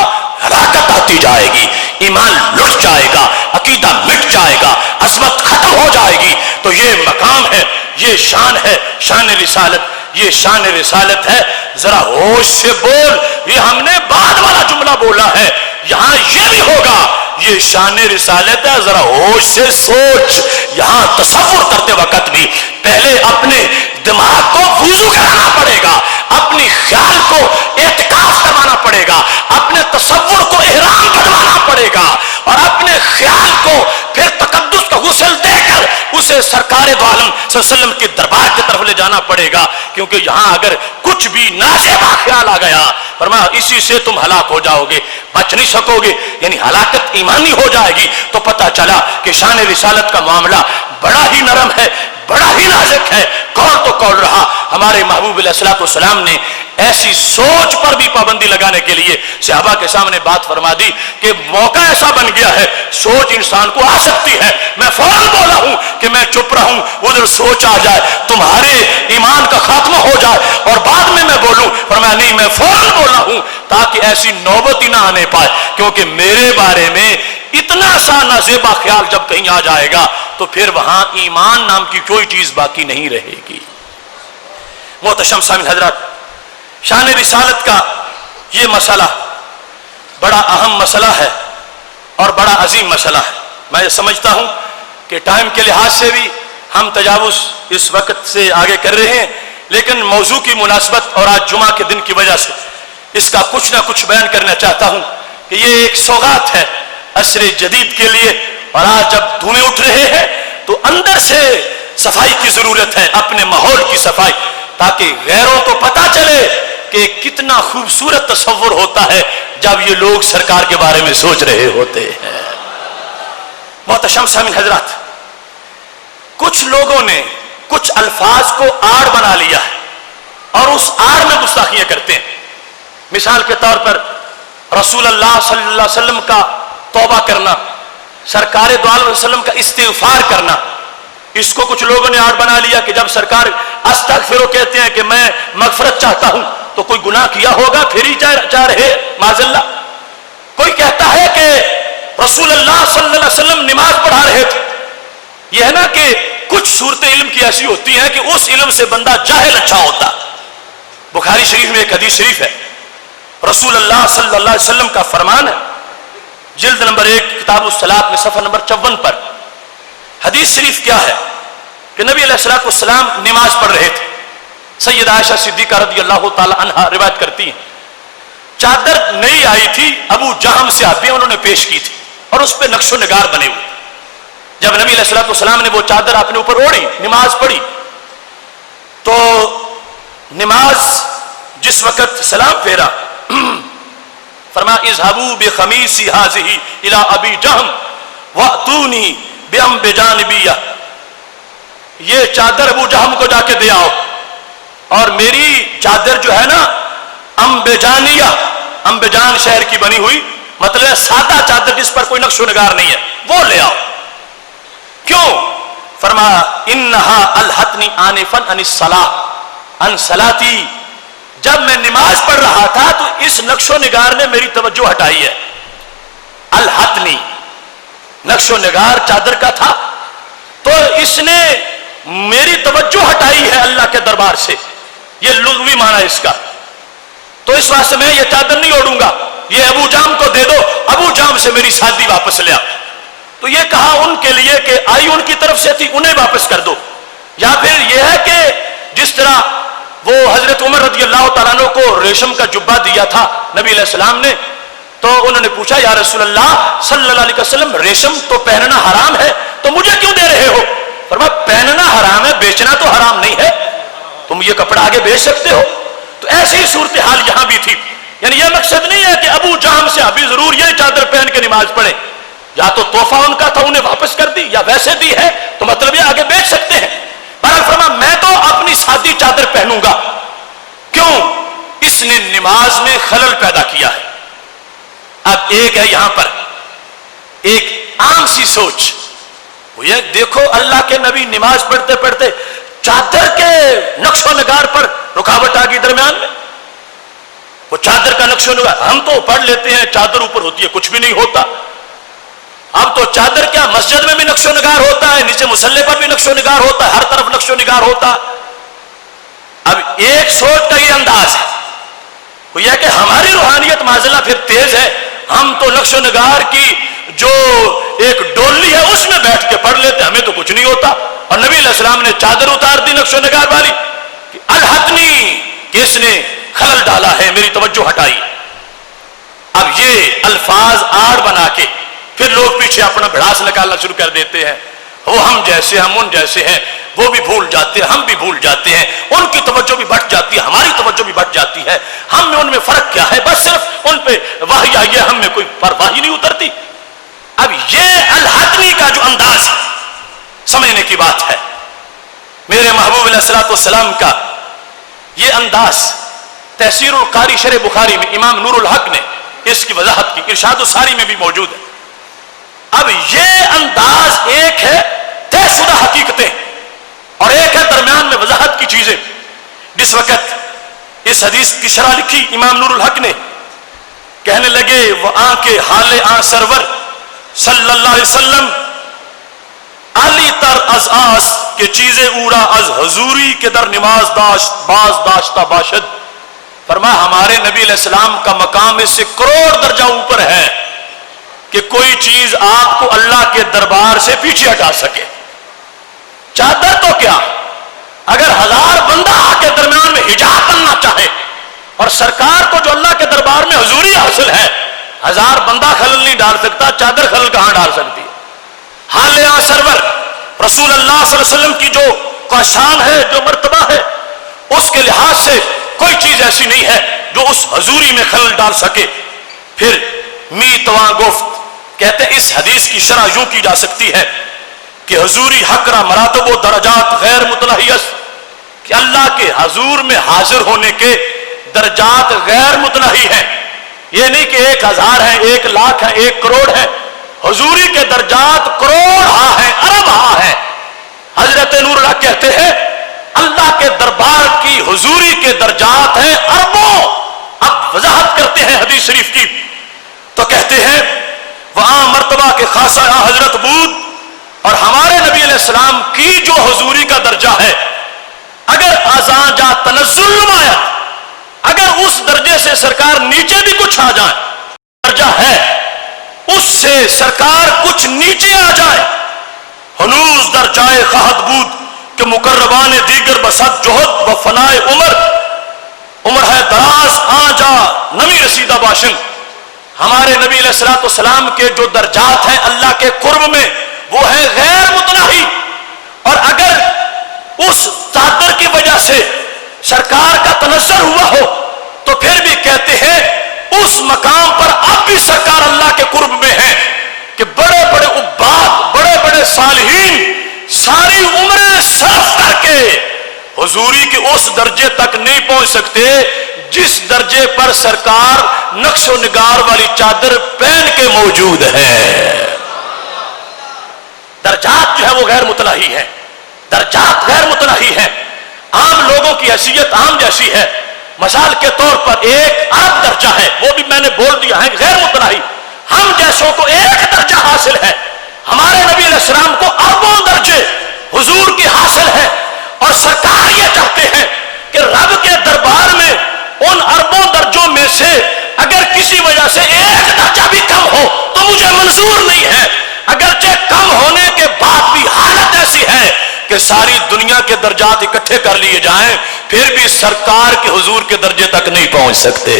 ہلاکت آتی جائے گی، ایمان لٹ جائے گا، عقیدہ مٹ جائے گا، عظمت ختم ہو جائے گی۔ تو یہ مقام ہے، یہ شان ہے، شان رسالت، یہ شان رسالت ہے۔ ذرا ہوش سے بول، یہ ہم نے بعد والا جملہ بولا ہے، یہاں یہ بھی ہوگا، یہ شان رسالت ہے، ذرا ہوش سے سوچ۔ یہاں تصور کرتے وقت بھی پہلے اپنے دماغ کو وضو کرانا پڑے گا، اپنی خیال کو اعتکاف کروانا پڑے گا، اپنے تصور کو احرام کروانا پڑے گا، اور اپنے خیال کو پھر تقدس کا غسل دے کر اسے سرکار دو عالم صلی اللہ علیہ وسلم کے دربار کی طرف لے جانا پڑے گا، کیونکہ یہاں اگر کچھ بھی نازیبا خیال آ گیا فرمایا اسی سے تم ہلاک ہو جاؤ گے، بچ نہیں سکو گے، یعنی ہلاکت ایمانی ہو جائے گی۔ تو پتہ چلا کہ شان رسالت کا معاملہ بڑا ہی نرم ہے، بڑا ہی نازک ہے۔ کون تو کون رہا، ہمارے محبوب علیہ الصلوۃ والسلام نے ایسی سوچ پر بھی پابندی لگانے کے لیے صحابہ کے سامنے بات فرما دی کہ موقع ایسا بن گیا ہے، سوچ انسان کو آ سکتی ہے، میں فوراً بولا ہوں کہ میں چپ رہوں، ادھر سوچ آ جائے، تمہارے ایمان کا خاتمہ ہو جائے، اور بعد میں بولوں، فرمایا نہیں میں فوراً بولا ہوں تاکہ ایسی نوبت ہی نہ آنے پائے، کیونکہ میرے بارے میں اتنا سا نازیبا خیال جب کہیں آ جائے گا تو پھر وہاں ایمان نام کی کوئی چیز باقی نہیں رہے گی۔ محتشم سامعین حضرات، شان رسالت کا یہ مسئلہ بڑا اہم مسئلہ ہے اور بڑا عظیم مسئلہ ہے۔ میں یہ سمجھتا ہوں کہ ٹائم کے لحاظ سے بھی ہم تجاوز اس وقت سے آگے کر رہے ہیں، لیکن موضوع کی مناسبت اور آج جمعہ کے دن کی وجہ سے اس کا کچھ نہ کچھ بیان کرنا چاہتا ہوں کہ یہ ایک سوغات ہے عصر جدید کے لیے، اور آج جب دھوئیں اٹھ رہے ہیں تو اندر سے صفائی کی ضرورت ہے، اپنے ماحول کی صفائی، تاکہ غیروں کو پتا چلے کہ کتنا خوبصورت تصور ہوتا ہے جب یہ لوگ سرکار کے بارے میں سوچ رہے ہوتے ہیں۔ محتشم سامعین حضرات، کچھ لوگوں نے کچھ الفاظ کو آڑ بنا لیا ہے اور اس آڑ میں گستاخیاں کرتے ہیں۔ مثال کے طور پر رسول اللہ صلی اللہ علیہ وسلم کا توبہ کرنا، سرکار دو عالم وسلم کا استغفار کرنا، اس کو کچھ لوگوں نے آڑ بنا لیا کہ جب سرکار استغفرو کہتے ہیں کہ میں مغفرت چاہتا ہوں تو کوئی گناہ کیا ہوگا پھر ہی چاہ رہے معاذ اللہ۔ کوئی کہتا ہے کہ رسول اللہ صلی اللہ علیہ وسلم نماز پڑھا رہے تھے، یہ ہے نا کہ کچھ صورتیں علم کی ایسی ہوتی ہیں کہ اس علم سے بندہ جاہل اچھا ہوتا۔ بخاری شریف میں ایک حدیث شریف ہے، رسول اللہ صلی اللہ علیہ وسلم کا فرمان ہے، جلد نمبر 1 کتاب الصلاۃ میں صفحہ نمبر 54 پر حدیث شریف کیا ہے کہ نبی علیہ الصلوۃ والسلام نماز پڑھ رہے تھے۔ سیدہ عائشہ صدیقہ رضی اللہ تعالی عنہا روایت کرتی ہیں، چادر نئی آئی تھی، ابو جہم سے آدمی انہوں نے پیش کی تھی اور اس پہ نقش و نگار بنے ہوئے۔ جب نبی علیہ الصلوۃ والسلام نے وہ چادر اپنے اوپر اوڑھی، نماز پڑھی، تو نماز جس وقت سلام پھیرا فرمایا اذهبوا بقمیصی هذه الى ابی جہم واتونی بجانبیہ، یہ چادر ابو جہم کو جا کے دے آؤ اور میری چادر جو ہے نا امبجانیہ، امبجان شہر کی بنی ہوئی، مطلب سادہ چادر جس پر کوئی نقش و نگار نہیں ہے، وہ لے آؤ۔ کیوں؟ فرمایا انہا الحتنی آنفا عن الصلاۃ عن صلاتی، جب میں نماز پڑھ رہا تھا تو اس نقش و نگار نے میری توجہ ہٹائی ہے۔ الحتنی نقش و نگار چادر کا تھا تو اس نے میری توجہ ہٹائی ہے اللہ کے دربار سے، یہ لغوی معنی اس کا۔ تو اس واسطے میں یہ چادر نہیں اوڑھوں گا، یہ ابو جام کو دے دو، ابو جام سے میری شادی واپس لے آ۔ تو یہ کہا ان کے لیے کہ آئی ان کی طرف سے تھی، انہیں واپس کر دو۔ یا پھر یہ ہے کہ جس طرح وہ حضرت عمر رضی اللہ تعالیٰ عنہ کو ریشم کا جبہ دیا تھا نبی علیہ السلام نے، تو انہوں نے پوچھا یا رسول اللہ صلی اللہ علیہ وسلم ریشم تو پہننا حرام ہے تو مجھے کیوں دے رہے ہو؟ فرمایا پہننا حرام ہے، بیچنا تو حرام نہیں ہے، تم یہ کپڑا آگے بیچ سکتے ہو۔ تو ایسی ہی صورتحال یہاں بھی تھی، یعنی یہ مقصد نہیں ہے کہ ابو جہم سے ابھی ضرور یہ چادر پہن کے نماز پڑھیں، یا تو تحفہ ان کا تھا انہیں واپس کر دی، یا ویسے دی ہے تو مطلب یہ آگے بیچ سکتے ہیں۔ بہرحال فرمایا میں تو اپنی سادی چادر پہنوں گا، کیوں؟ اس نے نماز میں خلل پیدا کیا ہے۔ اب ایک ہے یہاں پر ایک عام سی سوچ، وہ یہ دیکھو اللہ کے نبی نماز پڑھتے پڑھتے چادر کے نقش و نگار پر رکاوٹ آ گئی درمیان میں، وہ چادر کا نقش و نگار، ہم تو پڑھ لیتے ہیں چادر اوپر ہوتی ہے کچھ بھی نہیں ہوتا، اب تو چادر کیا مسجد میں بھی نقش و نگار ہوتا ہے، نیچے مصلی پر بھی نقش و نگار ہوتا ہے، ہر طرف نقش و نگار ہوتا۔ اب ایک سوچ کا یہ انداز ہے، وہ یہ کہ ہماری روحانیت معذلہ پھر تیز ہے، ہم تو نقش و نگار کی جو ایک ڈولی ہے اس میں بیٹھ کے پڑھ لیتے، ہمیں تو کچھ نہیں ہوتا۔ اور نبی علیہ السلام نے چادر اتار دی نقش و نگار والی، الحتنی کہ اس نے خلل ڈالا ہے، میری توجہ ہٹائی۔ اب یہ الفاظ آڑ بنا کے پھر لوگ پیچھے اپنا بھڑاس نکالنا شروع کر دیتے ہیں، وہ ہم جیسے ہم ان جیسے ہیں، وہ بھی بھول جاتے ہیں ہم بھی بھول جاتے ہیں، ان کی توجہ بھی بٹ جاتی ہے ہماری توجہ بھی بٹ جاتی ہے، ہم میں ان میں فرق کیا ہے؟ بس صرف ان پہ وحی آئی ہے، ہم میں کوئی پرواہ ہی نہیں اترتی۔ اب یہ الحتمی کا جو انداز ہے سمجھنے کی بات ہے، میرے محبوب علیہ الصلوۃ والسلام کا یہ انداز تفسیر القاری شرح بخاری میں امام نور الحق نے اس کی وضاحت کی، ارشاد الساری میں بھی موجود ہے۔ اب یہ انداز ایک ہے طے شدہ حقیقتیں اور ایک ہے درمیان میں وضاحت کی چیزیں۔ جس وقت اس حدیث کی شرح لکھی امام نور الحق نے، کہنے لگے وہ آن کے حال آن سرور صلی اللہ علیہ وسلم علی تر از آس کے چیزیں اوڑا از حضوری کے در نماز داشت باز داشتہ باشد۔ فرمایا ہمارے نبی علیہ السلام کا مقام اس سے کروڑ درجہ اوپر ہے کہ کوئی چیز آپ کو اللہ کے دربار سے پیچھے ہٹا سکے۔ چادر تو کیا، اگر 1000 بندہ آ کے درمیان میں حجاب بننا چاہے اور سرکار کو جو اللہ کے دربار میں حضوری حاصل ہے، 1000 بندہ خلل نہیں ڈال سکتا، چادر خلل کہاں ڈال سکتی ہے؟ حال آن سرور رسول اللہ صلی اللہ علیہ وسلم کی جو شان ہے، جو مرتبہ ہے، اس کے لحاظ سے کوئی چیز ایسی نہیں ہے جو اس حضوری میں خلل ڈال سکے۔ پھر می تواں گفت، کہتے ہیں اس حدیث کی شرح یوں کی جا سکتی ہے کہ حضوری حق را مراتب و درجات غیر متناہیس، کہ اللہ کے حضور میں حاضر ہونے کے درجات غیر متناہی ہیں. یہ نہیں کہ 1000 ہیں، 1 لاکھ ہیں، 1 کروڑ ہیں. حضوری کے درجات کروڑ ہیں، ارب ہیں. حضرت نور اللہ کہتے ہیں اللہ کے دربار کی حضوری کے درجات ہیں اربوں. اب وضاحت کرتے ہیں حدیث شریف کی تو کہتے ہیں وہاں مرتبہ کے خاصہ حضرت بود اور ہمارے نبی علیہ السلام کی جو حضوری کا درجہ ہے، اگر آزان جا تنزل نمایت، اگر اس درجے سے سرکار نیچے بھی کچھ آ جائیں، درجہ ہے اس سے سرکار کچھ نیچے آ جائے، ہنوز در جائے خواہد بود کہ مقربان دیگر بسد جہد و فنائے عمر ہے دراز آ جا نمی رسیدہ باشن. ہمارے نبی علیہ السلام کے جو درجات ہیں اللہ کے قرب میں وہ ہے غیر متناہی. اور اگر اس چادر کی وجہ سے سرکار کا تنزل ہوا ہو تو پھر بھی کہتے ہیں اس مقام پر اب بھی سرکار اللہ کے قرب میں ہے کہ بڑے بڑے عباد، بڑے بڑے صالحین ساری عمریں صرف کر کے حضوری کے اس درجے تک نہیں پہنچ سکتے جس درجے پر سرکار نقش و نگار والی چادر پہن کے موجود ہے. درجات جو ہے وہ غیر متناہی ہے، درجات غیر متناہی ہے. عام لوگوں کی حیثیت عام جیسی ہے. مثال کے طور پر 1 ارب درجہ ہے، وہ بھی میں نے بول دیا ہے غیر متناہی. ہم جیسوں کو 1 درجہ حاصل ہے، ہمارے نبی علیہ السلام کو اربوں درجے حضور کی حاصل ہے. اور سرکار یہ چاہتے ہیں کہ رب کے دربار میں ان اربوں درجوں میں سے اگر کسی وجہ سے 1 درجہ بھی کم ہو تو مجھے منظور نہیں ہے. اگرچہ کم ہونے کے بعد بھی حالت ایسی ہے کہ ساری دنیا کے درجات اکٹھے کر لیے جائیں پھر بھی سرکار کے حضور کے درجے تک نہیں پہنچ سکتے.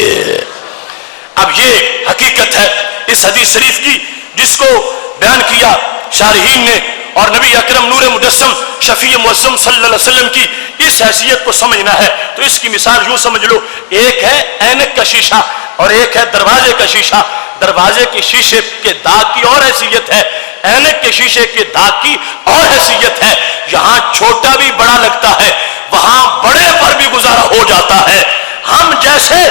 اب یہ حقیقت ہے اس حدیث شریف کی جس کو بیان کیا شارحین نے. اور نبی اکرم نور مجسم شفیع معظم صلی اللہ علیہ وسلم کی اس حیثیت کو سمجھنا ہے تو اس کی مثال یوں سمجھ لو، ایک ہے اینک کا شیشہ اور ایک ہے دروازے کا شیشہ. دروازے کے شیشے کے داغ کی اور حیثیت ہے، اینک کے شیشے کے داغ کی اور حیثیت ہے. یہاں چھوٹا بھی بڑا لگتا ہے، وہاں بڑے پر بھی گزارا ہو جاتا ہے. ہم جیسے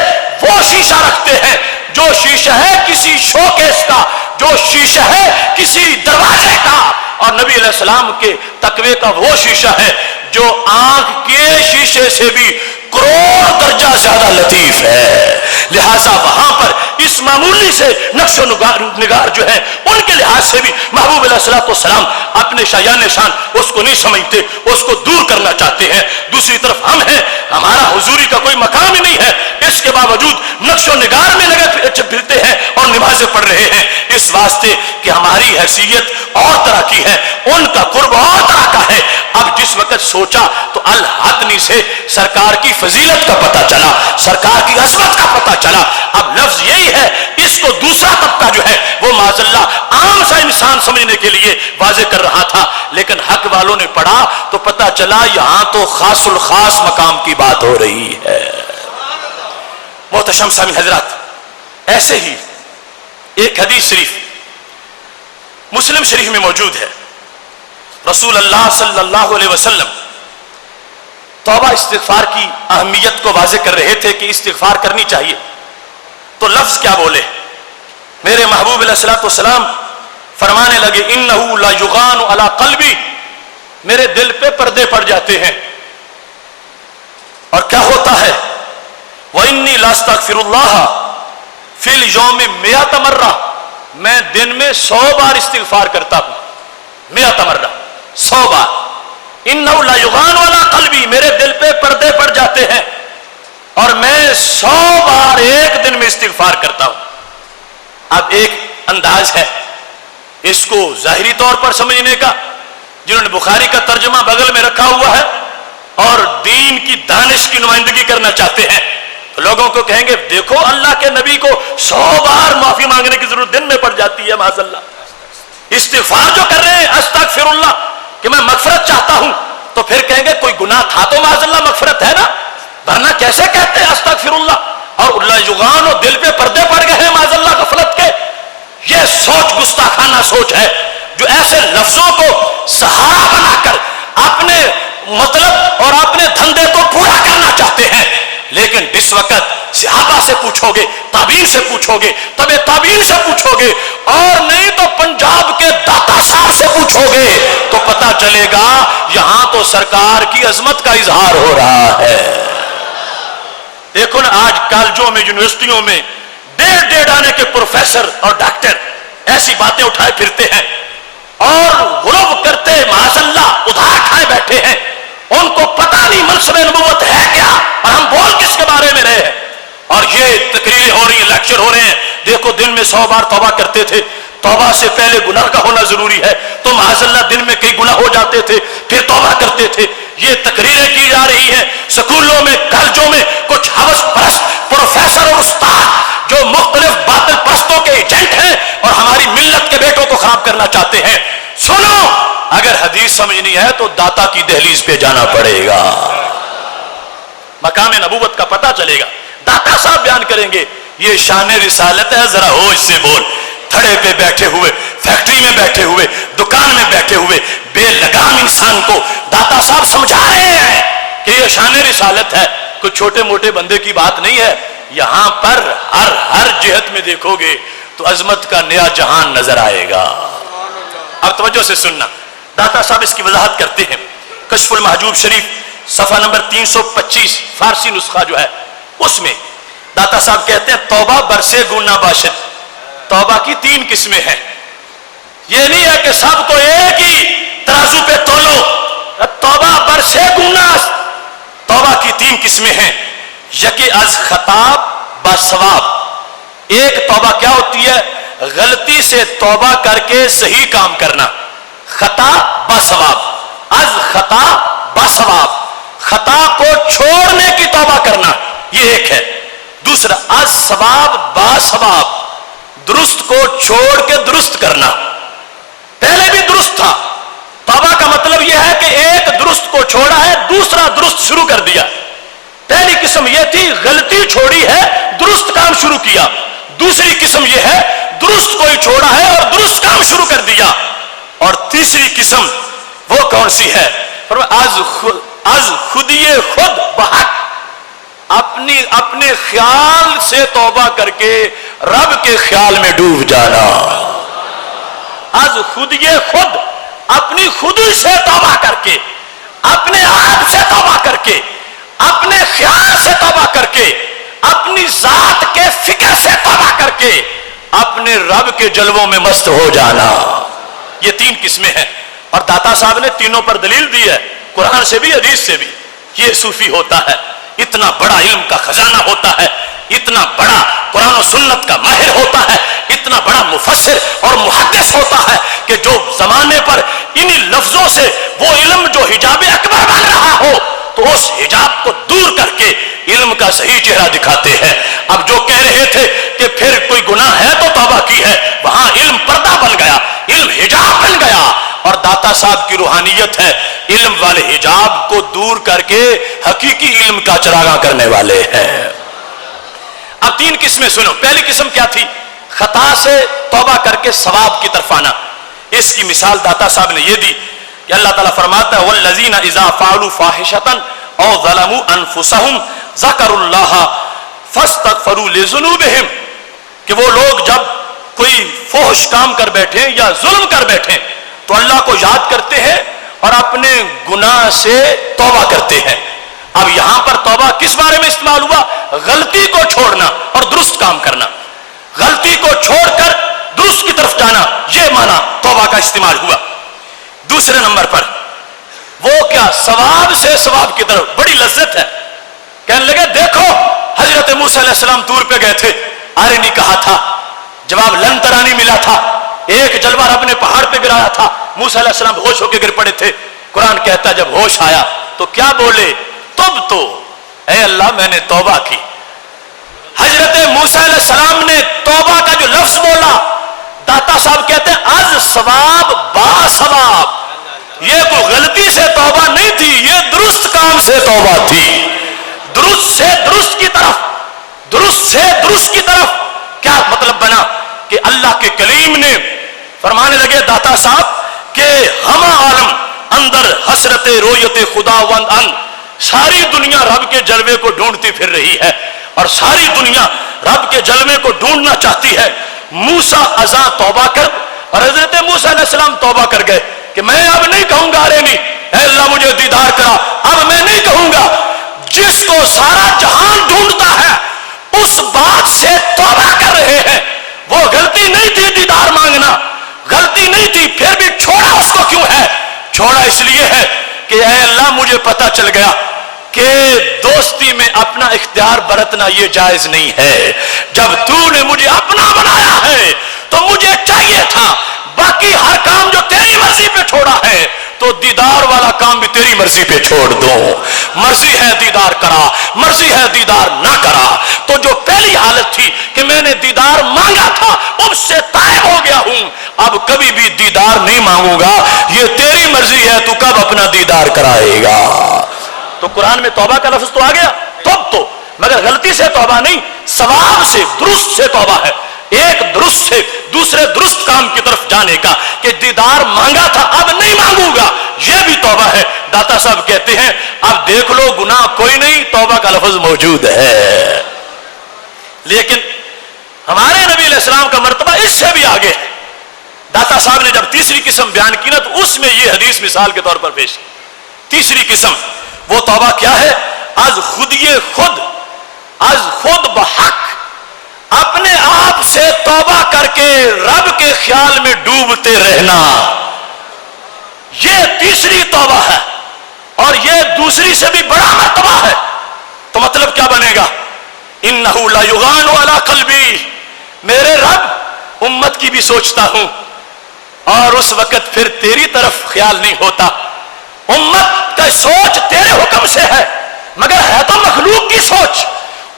وہ شیشہ رکھتے ہیں جو شیشہ ہے کسی شوکیس کا، جو شیشہ ہے کسی دروازے کا، اور نبی علیہ السلام کے تقوی کا وہ شیشہ ہے جو آنکھ کے شیشے سے بھی کروڑ درجہ زیادہ لطیف ہے. لہذا وہاں پر اس معمولی سے نقش و نگار جو ہے ان کے لحاظ سے بھی محبوب علیہ السلام اپنے شایان شان اس کو نہیں سمجھتے، اس کو دور کرنا چاہتے ہیں. دوسری طرف ہم ہیں، ہمارا حضوری کا کوئی مقام ہی نہیں ہے، اس کے باوجود نقش و نگار میں لگے پھرتے ہیں اور نمازیں پڑھ رہے ہیں، اس واسطے کہ ہماری حیثیت اور طرح کی ہے، ان کا قرب اور طرح کا ہے. اب جس وقت سوچا تو الحتنی سے سرکار کی فضیلت کا پتہ چلا، سرکار کی عظمت کا پتہ چلا. اب لفظ یہی ہے، اس کو دوسرا طبقہ جو ہے وہ معاذ اللہ عام سا انسان سمجھنے کے لیے واضح کر رہا تھا، لیکن حق والوں نے پڑھا تو پتہ چلا یہاں تو خاص الخاص مقام کی بات ہو رہی ہے. محتشم سامعین حضرات، ایسے ہی ایک حدیث شریف مسلم شریف میں موجود ہے. رسول اللہ صلی اللہ علیہ وسلم توبہ استغفار کی اہمیت کو واضح کر رہے تھے کہ استغفار کرنی چاہیے. تو لفظ کیا بولے؟ میرے محبوب علیہ السلام فرمانے لگے انہو لا یغان علی قلبی، میرے دل پہ پردے پڑ جاتے ہیں. اور کیا ہوتا ہے؟ وانی لا استغفر اللہ فی الیوم 100 مرہ، میں دن میں 100 بار استغفار کرتا ہوں. 100 مرہ، 100 بار. انہو لا یغان علی قلبی، میرے دل پہ پردے پڑ جاتے ہیں اور میں 100 بار ایک دن میں استغفار کرتا ہوں. اب ایک انداز ہے اس کو ظاہری طور پر سمجھنے کا، جنہوں نے بخاری کا ترجمہ بغل میں رکھا ہوا ہے اور دین کی دانش کی نمائندگی کرنا چاہتے ہیں تو لوگوں کو کہیں گے دیکھو اللہ کے نبی کو 100 بار معافی مانگنے کی ضرورت دن میں پڑ جاتی ہے. معاذ اللہ، استغفار جو کر رہے ہیں استغفر اللہ کہ میں مغفرت چاہتا ہوں، تو پھر کہیں گے کوئی گناہ تھا تو معاذ اللہ مغفرت ہے نا، ورنہ کیسے کہتے ہیں استغفر اللہ. اور اللہ یغان و دل پہ پردے پڑ گئے ہیں معاذ اللہ غفلت کے. یہ سوچ گستاخانہ سوچ ہے جو ایسے لفظوں کو سہارا بنا کر اپنے مطلب اور اپنے دھندے کو پورا کرنا چاہتے ہیں. لیکن اس وقت صحابہ سے پوچھو گے، تابعین سے پوچھو گے، تبع تابعین سے پوچھو گے، اور نہیں تو پنجاب کے داتا صاحب سے پوچھو گے تو پتہ چلے گا یہاں تو سرکار کی عظمت کا اظہار ہو رہا ہے۔ دیکھو نا آج کالجوں میں، یونیورسٹیوں میں ڈیڑھ آنے کے پروفیسر اور ڈاکٹر ایسی باتیں اٹھائے پھرتے ہیں اور غلو کرتے معاذ اللہ ادھار کھائے بیٹھے ہیں، ان کو پتہ نہیں منصب نبوت ہے کیا اور ہم بول کس کے بارے میں رہے ہیں۔ اور یہ تقریریں ہو رہی ہیں، لیکچر ہو رہے ہیں، دیکھو دن میں 100 بار توبہ کرتے تھے، توبہ سے پہلے گناہ کا ہونا ضروری ہے، تو معاذ اللہ دن میں کئی گناہ ہو جاتے تھے پھر توبہ کرتے تھے۔ یہ تقریریں کی جا رہی ہیں سکولوں میں، کالجوں میں، کچھ ہوس پرست پروفیسر اور استاد جو مختلف باطل پرستوں کے ایجنٹ ہیں اور ہماری ملت کے بیٹوں کو خراب کرنا چاہتے ہیں۔ سنو، اگر حدیث سمجھنی ہے تو داتا کی دہلیز پہ جانا پڑے گا، مقام نبوت کا پتہ چلے گا۔ داتا صاحب بیان کریں گے یہ شان رسالت ہے، ذرا ہوش سے بول۔ تھڑے پہ بیٹھے ہوئے، فیکٹری میں بیٹھے ہوئے، دکان میں بیٹھے ہوئے بے لگام انسان کو داتا صاحب سمجھا رہے ہیں کہ یہ شان رسالت ہے، کوئی چھوٹے موٹے بندے کی بات نہیں ہے۔ یہاں پر ہر جہت میں دیکھو گے تو عظمت کا نیا جہان نظر آئے گا۔ اب توجہ سے سننا، داتا صاحب اس کی وضاحت کرتے ہیں۔ کشف المحجوب شریف صفحہ نمبر 325 فارسی نسخہ جو ہے اس میں داتا صاحب کہتے ہیں توبہ برسے گنا باشد۔ توبہ کی 3 قسمیں ہیں، یہ نہیں ہے کہ سب کو ایک ہی ترازو پہ تولو۔ توبہ برسے گنا، توبہ کی 3 قسمیں ہیں۔ یکی از خطاب با ثواب، ایک توبہ کیا ہوتی ہے؟ غلطی سے توبہ کر کے صحیح کام کرنا، خطا با ثواب۔ از خطا با ثواب، خطا کو چھوڑنے کی توبہ کرنا، یہ ایک ہے۔ دوسرا از ثواب با ثواب، درست کو چھوڑ کے درست کرنا۔ پہلے بھی درست تھا، توبہ کا مطلب یہ ہے کہ ایک درست کو چھوڑا ہے، دوسرا درست شروع کر دیا۔ پہلی قسم یہ تھی غلطی چھوڑی ہے، درست کام شروع کیا۔ دوسری قسم یہ ہے درست کوئی چھوڑا ہے اور درست کام شروع کر دیا۔ اور تیسری قسم وہ کون سی ہے؟ از خودی خود بحق، اپنے خیال سے توبہ کر کے رب کے خیال میں ڈوب جانا۔ از خودی خود، اپنی خودی سے توبہ کر کے، اپنے آپ سے توبہ کر کے، اپنے خیال سے توبہ کر کے، اپنی ذات کے فکر سے توبہ کر کے اپنے رب کے جلووں میں مست ہو جانا۔ یہ 3 قسمیں ہیں اور داتا صاحب نے تینوں پر دلیل دی ہے، قرآن سے بھی حدیث سے بھی۔ یہ صوفی ہوتا ہے، اتنا بڑا علم کا خزانہ ہوتا ہے، اتنا بڑا قرآن و سنت کا ماہر ہوتا ہے، اتنا بڑا مفسر اور محدث ہوتا ہے کہ جو زمانے پر انہی لفظوں سے وہ علم جو حجاب اکبر بن رہا ہو تو اس حجاب کو دور کر کے علم کا صحیح چہرہ دکھاتے ہیں۔ اب جو کہہ رہے تھے کہ پھر کوئی گناہ ہے تو توبہ کی ہے، وہاں علم پردہ بن گیا، علم حجاب بن گیا۔ اور داتا صاحب کی روحانیت ہے علم والے حجاب کو دور کر کے حقیقی علم کا چراغاں کرنے والے ہیں۔ اب 3 قسمیں سنو۔ پہلی قسم کیا تھی؟ خطا سے توبہ کر کے ثواب کی طرف آنا۔ اس کی مثال داتا صاحب نے یہ دی کہ اللہ تعالیٰ فرماتا ہے والذین اذا فعلوا فاحشۃ او ظلموا انفسهم ذکروا اللہ فاستغفروا لذنوبہم، کہ وہ لوگ جب کوئی فحش کام کر بیٹھے یا ظلم کر بیٹھے تو اللہ کو یاد کرتے ہیں اور اپنے گناہ سے توبہ کرتے ہیں۔ اب یہاں پر توبہ کس بارے میں استعمال ہوا؟ غلطی کو چھوڑنا اور درست کام کرنا، غلطی کو چھوڑ کر درست کی طرف جانا، یہ معنی توبہ کا استعمال ہوا۔ دوسرے نمبر پر وہ کیا؟ ثواب سے ثواب کی طرف بڑی لذت ہے۔ کہنے لگے دیکھو حضرت موسیٰ علیہ السلام طور پہ گئے تھے، آرینی کہا تھا، جواب لن ترانی ملا تھا، ایک جلوہ رب نے پہاڑ پہ گرایا تھا، موسیٰ علیہ السلام ہوش ہو کے گر پڑے تھے۔ قرآن کہتا ہے جب ہوش آیا تو کیا بولے؟ تب تو اے اللہ میں نے توبہ کی۔ حضرت موسیٰ علیہ السلام نے توبہ کا جو لفظ بولا، داتا صاحب کہتے ہیں از ثواب با ثواب، یہ کوئی غلطی سے توبہ نہیں تھی، یہ درست کام سے توبہ تھی۔ درست سے درست کی طرف، درست سے درست کی طرف کیا مطلب بنا کہ اللہ کے کلیم نے فرمانے لگے داتا صاحب کہ ہم عالم اندر حسرت رویت خدا وند ان ساری دنیا رب کے جلوے کو ڈھونڈتی پھر رہی ہے اور ساری دنیا رب کے جلوے کو ڈھونڈنا چاہتی ہے. موسیٰ ازاں توبہ کر, اور حضرت موسیٰ علیہ السلام توبہ کر گئے کہ میں اب نہیں کہوں گا ارے نہیں اے اللہ مجھے دیدار کرا, اب میں نہیں کہوں گا. جس کو سارا جہان ڈھونڈتا ہے اس بات سے توبہ کر رہے ہیں. وہ غلطی نہیں تھی دیدار مانگنا, غلطی نہیں تھی, پھر بھی چھوڑا اس کو کیوں ہے؟ چھوڑا اس لیے ہے کہ اے اللہ مجھے پتا چل گیا کہ دوستی میں اپنا اختیار برتنا یہ جائز نہیں ہے. جب تو نے مجھے اپنا بنایا ہے تو مجھے چاہیے تھا باقی ہر کام جو تیری مرضی پہ چھوڑا ہے تو دیدار والا کام بھی تیری مرضی پہ چھوڑ دوں. مرضی ہے دیدار کرا, مرضی ہے دیدار نہ کرا. تو جو پہلی حالت تھی کہ میں نے دیدار مانگا تھا اس سے طائب ہو گیا ہوں, اب کبھی بھی دیدار نہیں مانگوں گا. یہ تیری مرضی ہے, تو کب اپنا دیدار کرائے گا. تو قرآن میں توبہ کا لفظ تو آ گیا, تو مگر غلطی سے توبہ نہیں, ثواب سے درست سے توبہ ہے. ایک درست سے دوسرے درست کام کی طرف جانے کا کہ دیدار مانگا تھا اب نہیں مانگوں گا, یہ بھی توبہ ہے. داتا صاحب کہتے ہیں اب دیکھ لو گناہ کوئی نہیں, توبہ کا لفظ موجود ہے. لیکن ہمارے نبی علیہ السلام کا مرتبہ اس سے بھی آگے ہے. داتا صاحب نے جب تیسری قسم بیان کی نا تو اس میں یہ حدیث مثال کے طور پر پیش کی. تیسری قسم وہ توبہ کیا ہے؟ از خود بحق اپنے آپ سے توبہ کر کے رب کے خیال میں ڈوبتے رہنا. یہ تیسری توبہ ہے اور یہ دوسری سے بھی بڑا مرتبہ ہے. تو مطلب کیا بنے گا؟ انہ لا یغان علی قلبی, میرے رب امت کی بھی سوچتا ہوں اور اس وقت پھر تیری طرف خیال نہیں ہوتا. امت کا سوچ تیرے حکم سے ہے مگر ہے تو مخلوق کی سوچ.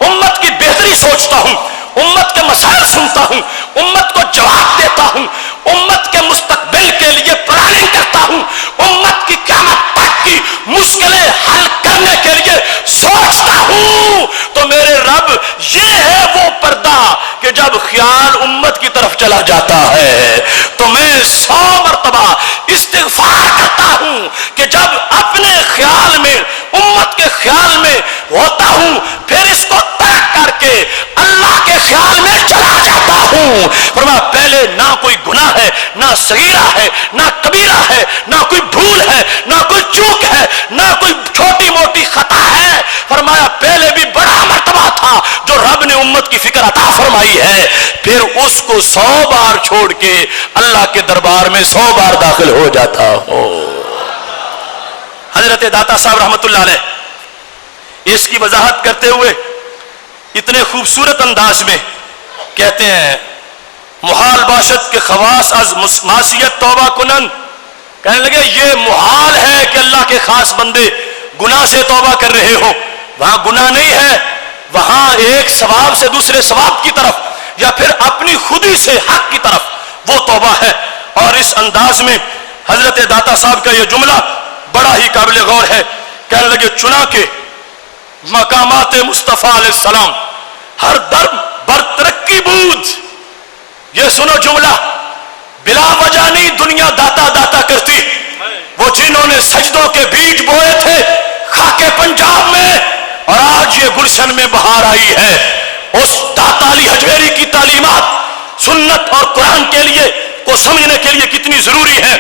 امت کی بہتری سوچتا ہوں, امت کے مسائل سنتا ہوں, امت کو جواب دیتا ہوں, امت کے مستقبل کے لیے پلاننگ کرتا ہوں, امت کی قیامت تک کی مشکلیں حل کرنے کے لیے سوچتا ہوں. تو میرے رب یہ ہے وہ پردہ کہ جب خیال امت کی طرف چلا جاتا ہے تو میں 100 مرتبہ استغفار کرتا ہوں کہ جب اپنے خیال میں امت کے خیال میں ہوتا ہوں پھر اس کو ترک کر کے اللہ کے خیال میں چلا جاتا ہوں. فرمایا پہلے نہ کوئی گناہ ہے, نہ صغیرہ ہے, نہ کبیرہ ہے, نہ کوئی بھول ہے, نہ کوئی چوک ہے, نہ کوئی چھوٹی موٹی خطا ہے. فرمایا پہلے بھی بڑا مرتبہ تھا جو رب نے امت کی فکر عطا فرمائی ہے, پھر اس کو 100 بار چھوڑ کے اللہ کے دربار میں 100 بار داخل ہو جاتا ہوں. حضرت داتا صاحب رحمت اللہ علیہ اس کی وضاحت کرتے ہوئے اتنے خوبصورت انداز میں کہتے ہیں محال باشد کے خواص از معصیت توبہ کنن. کہنے لگے یہ محال ہے کہ اللہ کے خاص بندے گناہ سے توبہ کر رہے ہو. وہاں گناہ نہیں ہے, وہاں ایک ثواب سے دوسرے ثواب کی طرف یا پھر اپنی خودی سے حق کی طرف وہ توبہ ہے. اور اس انداز میں حضرت داتا صاحب کا یہ جملہ بڑا ہی قابل غور ہے. کہنے لگے چنانکہ مقامات مصطفیٰ علیہ السلام ہر در بر ترقی بود. یہ سنو جملہ, بلا وجہ نہیں دنیا داتا داتا کرتی. وہ جنہوں نے سجدوں کے بیج بوئے تھے خاک پنجاب میں اور آج یہ گلشن میں بہار آئی ہے. اس داتا علی حجویری کی تعلیمات سنت اور قرآن کے لیے کو سمجھنے کے لیے کتنی ضروری ہے.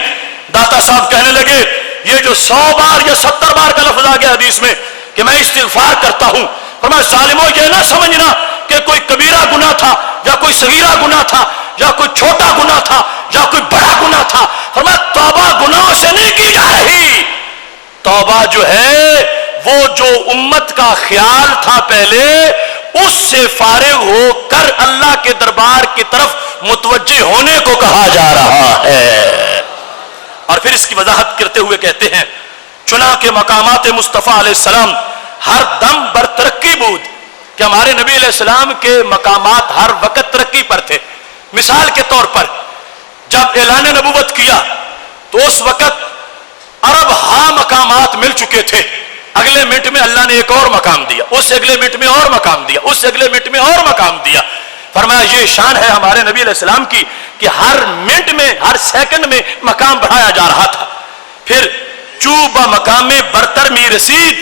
داتا صاحب کہنے لگے یہ جو 100 بار یا 70 بار کا لفظ آ گیا حدیث میں کہ میں استغفار کرتا ہوں, فرمایا ظالموں یہ نہ سمجھنا کہ کوئی کبیرہ گناہ تھا یا کوئی صغیرہ گناہ تھا یا کوئی چھوٹا گناہ تھا یا کوئی بڑا گناہ تھا. فرمایا توبہ گناہ سے نہیں کی جا رہی, توبہ جو ہے وہ جو امت کا خیال تھا پہلے اس سے فارغ ہو کر اللہ کے دربار کی طرف متوجہ ہونے کو کہا جا رہا ہے. اور پھر اس کی وضاحت کرتے ہوئے کہتے ہیں چنانکہ مقامات مصطفیٰ علیہ السلام ہر دم بر ترقی بود, کہ ہمارے نبی علیہ السلام کے مقامات ہر وقت ترقی پر تھے. مثال کے طور پر جب اعلان نبوت کیا تو اس وقت عرب ہاں مقامات مل چکے تھے, اگلے منٹ میں اللہ نے ایک اور مقام دیا, اس سے اگلے منٹ میں اور مقام دیا, اس سے اگلے منٹ میں اور مقام دیا. فرمایا یہ شان ہے ہمارے نبی علیہ السلام کی کہ ہر منٹ میں ہر سیکنڈ میں مقام بڑھایا جا رہا تھا. پھر چوبہ مقام برتر می رسید,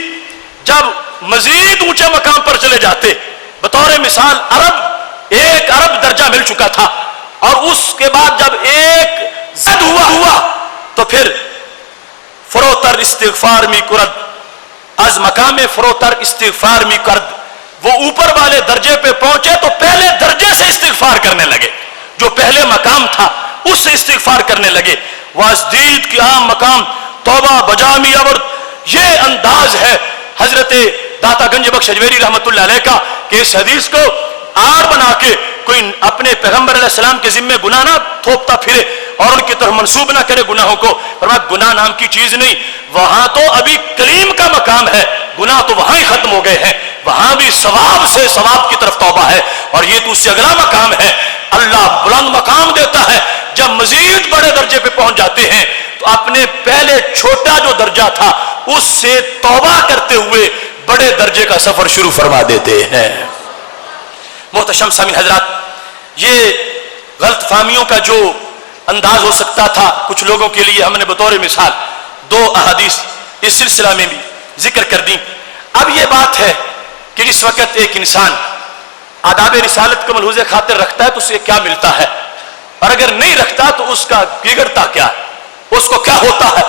جب مزید اونچے مقام پر چلے جاتے، بطور مثال ایک ارب درجہ مل چکا تھا، اور اس کے بعد جب ایک زد ہوا تو پھر فروتر استغفار می کرد، از مقام فروتر استغفار می کرد، وہ اوپر والے درجے پہ پہنچے تو پہلے درجے سے استغفار کرنے لگے، جو پہلے مقام تھا اس سے استغفار کرنے لگے۔ وازدید کی عام مقام توبہ بجامی ابرد، یہ انداز ہے حضرت داتا گنج بخش اجمیری رحمت اللہ علیہ کا کہ اس حدیث کو آڑ بنا کے کوئی اپنے پیغمبر علیہ السلام کے ذمہ گناہ نہ تھوپتا پھرے اور ان کی طرف منسوب نہ کرے گناہوں کو۔ فرمایا گناہ نام کی چیز نہیں، وہاں تو ابھی کلیم کا مقام ہے، گناہ تو وہاں ہی ختم ہو گئے ہیں، وہاں بھی ثواب سے ثواب کی طرف توبہ ہے، اور یہ تو اس سے اگلا مقام ہے۔ اللہ بلند مقام دیتا ہے، جب مزید بڑے درجے پہ پہنچ جاتے ہیں تو اپنے پہلے چھوٹا جو درجہ تھا اس سے توبہ کرتے ہوئے بڑے درجے کا سفر شروع فرما دیتے ہیں۔ محتشم سامعین حضرات، یہ غلط فہمیوں کا جو انداز ہو سکتا تھا کچھ لوگوں کے لیے، ہم نے بطور مثال 2 احادیث اس سلسلہ میں بھی ذکر کر دی۔ اب یہ بات ہے کہ جس وقت ایک انسان آداب رسالت کو ملحوظ خاطر رکھتا ہے تو اسے کیا ملتا ہے، اور اگر نہیں رکھتا تو اس کا بگڑتا کیا ہے، اس کو کیا ہوتا ہے،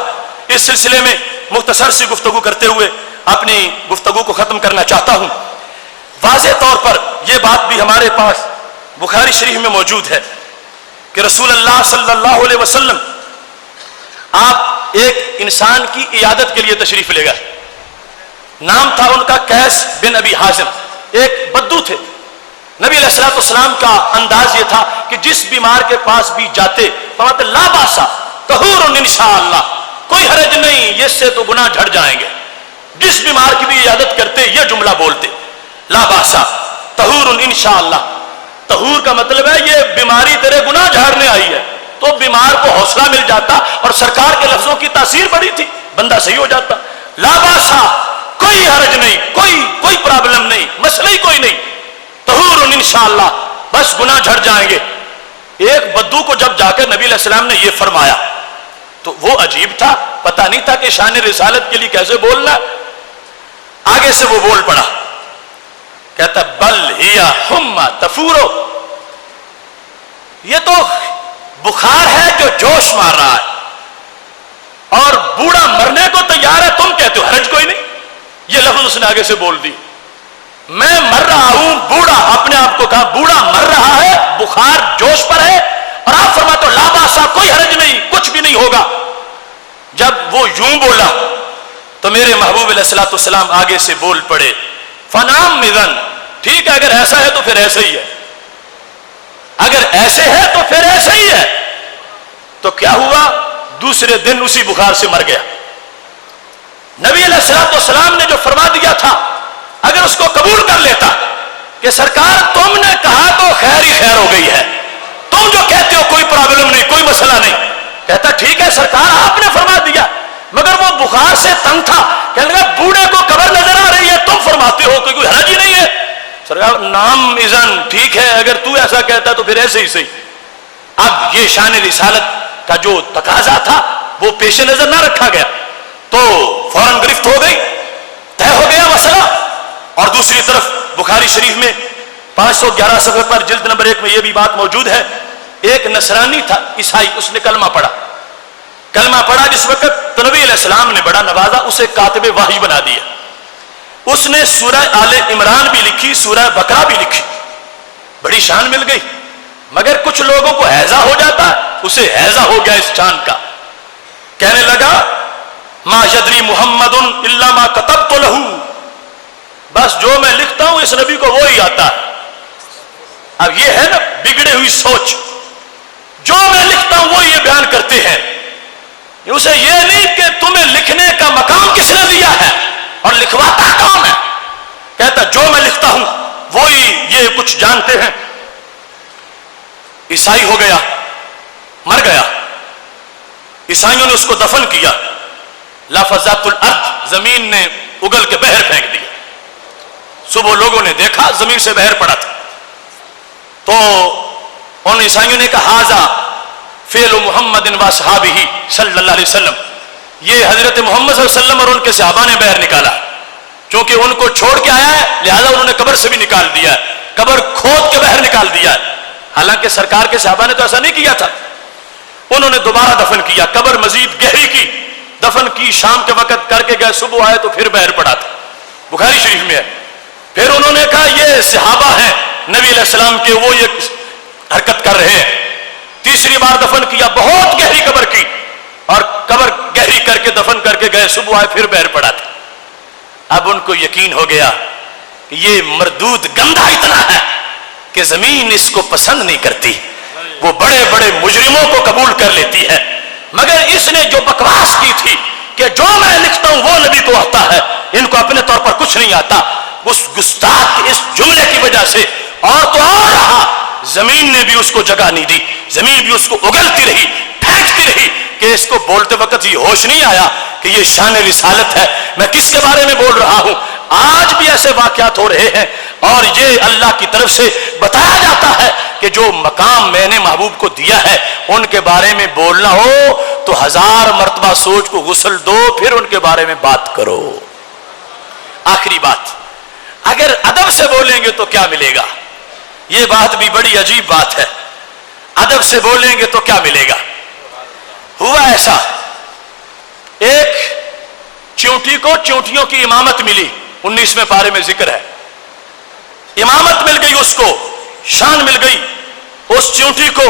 اس سلسلے میں مختصر سی گفتگو کرتے ہوئے اپنی گفتگو کو ختم کرنا چاہتا ہوں۔ واضح طور پر یہ بات بھی ہمارے پاس بخاری شریف میں موجود ہے کہ رسول اللہ صلی اللہ علیہ وسلم آپ ایک انسان کی عیادت کے لیے تشریف لے گئے، نام تھا ان کا قیس بن ابی حازم، ایک بدو تھے۔ نبی علیہ الصلوۃ والسلام کا انداز یہ تھا کہ جس بیمار کے پاس بھی جاتے فرماتے لا باسا طہور انشاءاللہ، کوئی حرج نہیں، اس سے تو گناہ جھڑ جائیں گے۔ جس بیمار کی بھی عیادت کرتے یہ جملہ بولتے لا باسا طہور انشاءاللہ۔ طہور کا مطلب ہے یہ بیماری تیرے گناہ جھاڑنے آئی ہے، تو بیمار کو حوصلہ مل جاتا، اور سرکار کے لفظوں کی تاثیر بڑی تھی، بندہ صحیح ہو جاتا۔ لا باسا، کوئی حرج نہیں، کوئی پرابلم نہیں، مسئلہ ہی کوئی نہیں، طہور انشاءاللہ، بس گناہ جھڑ جائیں گے۔ ایک بدو کو جب جا کر نبی علیہ السلام نے یہ فرمایا تو وہ عجیب تھا، پتہ نہیں تھا کہ شان رسالت کے لیے کیسے بولنا۔ آگے سے وہ بول پڑا، کہتا بل ہی حمى تفورو، یہ تو بخار ہے جو جوش مار رہا ہے، اور بوڑھا مرنے کو تیار ہے، تم کہتے ہو حرج کوئی نہیں۔ یہ لفظ اس نے آگے سے بول دی، میں مر رہا ہوں، بوڑھا اپنے آپ کو کہا بوڑھا مر رہا ہے، بخار جوش پر ہے، اور آپ فرماتے ہو لا باسا، کوئی حرج نہیں، کچھ بھی نہیں ہوگا۔ جب وہ یوں بولا تو میرے محبوب علیہ الصلوۃ والسلام آگے سے بول پڑے فنام مذن، ٹھیک ہے اگر ایسا ہے تو پھر ایسا ہی ہے، اگر ایسے ہے تو پھر ایسا ہی ہے۔ تو کیا ہوا، دوسرے دن اسی بخار سے مر گیا۔ نبی علیہ الصلوۃ والسلام نے جو فرما دیا تھا اگر اس کو قبول کر لیتا کہ سرکار تم نے کہا تو خیر ہی خیر ہو گئی ہے، تم جو کہتے ہو کوئی پرابلم نہیں، کوئی مسئلہ نہیں، کہتا ٹھیک ہے سرکار آپ نے فرما دیا، مگر وہ بخار سے تنگ تھا، کہنے لگا بوڑھے کو قبر نظر آ رہی ہے، تم فرماتے ہو کہ کوئی حرج ہی نہیں ہے۔ سرکار نام اذن، ٹھیک ہے اگر تو ایسا کہتا تو پھر ایسے ہی صحیح۔ اب یہ شان رسالت کا جو تقاضا تھا وہ پیش نظر نہ رکھا گیا، تو فوراً گرفت ہو گئی، طے ہو گیا مسئلہ۔ اور دوسری طرف بخاری شریف میں 511 صفحے پر جلد نمبر 1 میں یہ بھی بات موجود ہے، ایک نصرانی تھا عیسائی، اس نے کلمہ پڑھا جس وقت تو نبی علیہ السلام نے بڑا نوازا، اسے کاتب وحی بنا دیا۔ اس نے سورہ آل عمران بھی لکھی، سورہ بقرہ بھی لکھی، بڑی شان مل گئی، مگر کچھ لوگوں کو ہیضہ ہو جاتا ہے، اسے ہیضہ ہو گیا اس شان کا، کہنے لگا ما یدری محمد الا ما کتبت لہ، بس جو میں لکھتا ہوں اس نبی کو وہی آتا ہے۔ اب یہ ہے نا بگڑی ہوئی سوچ، جو میں لکھتا ہوں وہ یہ بیان کرتے ہیں، اسے یہ نہیں کہ تمہیں لکھنے کا مقام کس نے دیا ہے اور لکھواتا کون ہے، کہتا جو میں لکھتا ہوں وہی یہ کچھ جانتے ہیں۔ عیسائی ہو گیا، مر گیا، عیسائیوں نے اس کو دفن کیا، لافذات الارض، زمین نے اگل کے بہر پھینک دیا۔ صبح لوگوں نے دیکھا زمین سے بہر پڑا تھا، تو ان عیسائیوں نے کہا ھذا فعل محمد واصحابہ صلی اللہ علیہ وسلم، یہ حضرت محمد صلی اللہ علیہ وسلم اور ان کے صحابہ نے بہر نکالا۔ چونکہ ان کو چھوڑ کے آیا ہے لہذا انہوں نے قبر سے بھی نکال دیا ہے، قبر کھود کے باہر نکال دیا ہے۔ حالانکہ سرکار کے صحابہ نے تو ایسا نہیں کیا تھا، انہوں نے دوبارہ دفن کیا، قبر مزید گہری کی، دفن کی، شام کے وقت کر کے گئے، صبح آئے تو پھر باہر پڑا تھا، بخاری شریف میں ہے۔ پھر انہوں نے کہا یہ صحابہ ہیں نبی علیہ السلام کے، وہ یہ حرکت کر رہے ہیں۔ تیسری بار دفن کیا، بہت گہری قبر کی، اور قبر گہری کر کے دفن کر کے گئے، صبح آئے پھر باہر پڑا تھا۔ اب ان کو یقین ہو گیا کہ یہ مردود گندا اتنا ہے کہ زمین اس کو پسند نہیں کرتی، وہ بڑے بڑے مجرموں کو قبول کر لیتی ہے، مگر اس نے جو بکواس کی تھی کہ جو میں لکھتا ہوں وہ نبی کو آتا ہے، ان کو اپنے طور پر کچھ نہیں آتا، اس گستاخ اس جملے کی وجہ سے اور تو اور رہا، زمین نے بھی اس کو جگہ نہیں دی، زمین بھی اس کو اگلتی رہی، پھینکتی رہی، کہ اس کو بولتے وقت یہ ہوش نہیں آیا کہ یہ شان رسالت ہے، میں کس کے بارے میں بول رہا ہوں۔ آج بھی ایسے واقعات ہو رہے ہیں، اور یہ اللہ کی طرف سے بتایا جاتا ہے کہ جو مقام میں نے محبوب کو دیا ہے ان کے بارے میں بولنا ہو تو 1000 مرتبہ سوچ کو غسل دو، پھر ان کے بارے میں بات کرو۔ آخری بات، اگر ادب سے بولیں گے تو کیا ملے گا؟ یہ بات بھی بڑی عجیب بات ہے، ادب سے بولیں گے تو کیا ملے گا؟ ہوا ایسا، ایک چونٹی کو چونٹیوں کی امامت ملی، 19ویں پارے میں ذکر ہے، امامت مل گئی، اس کو شان مل گئی، اس چونٹی کو،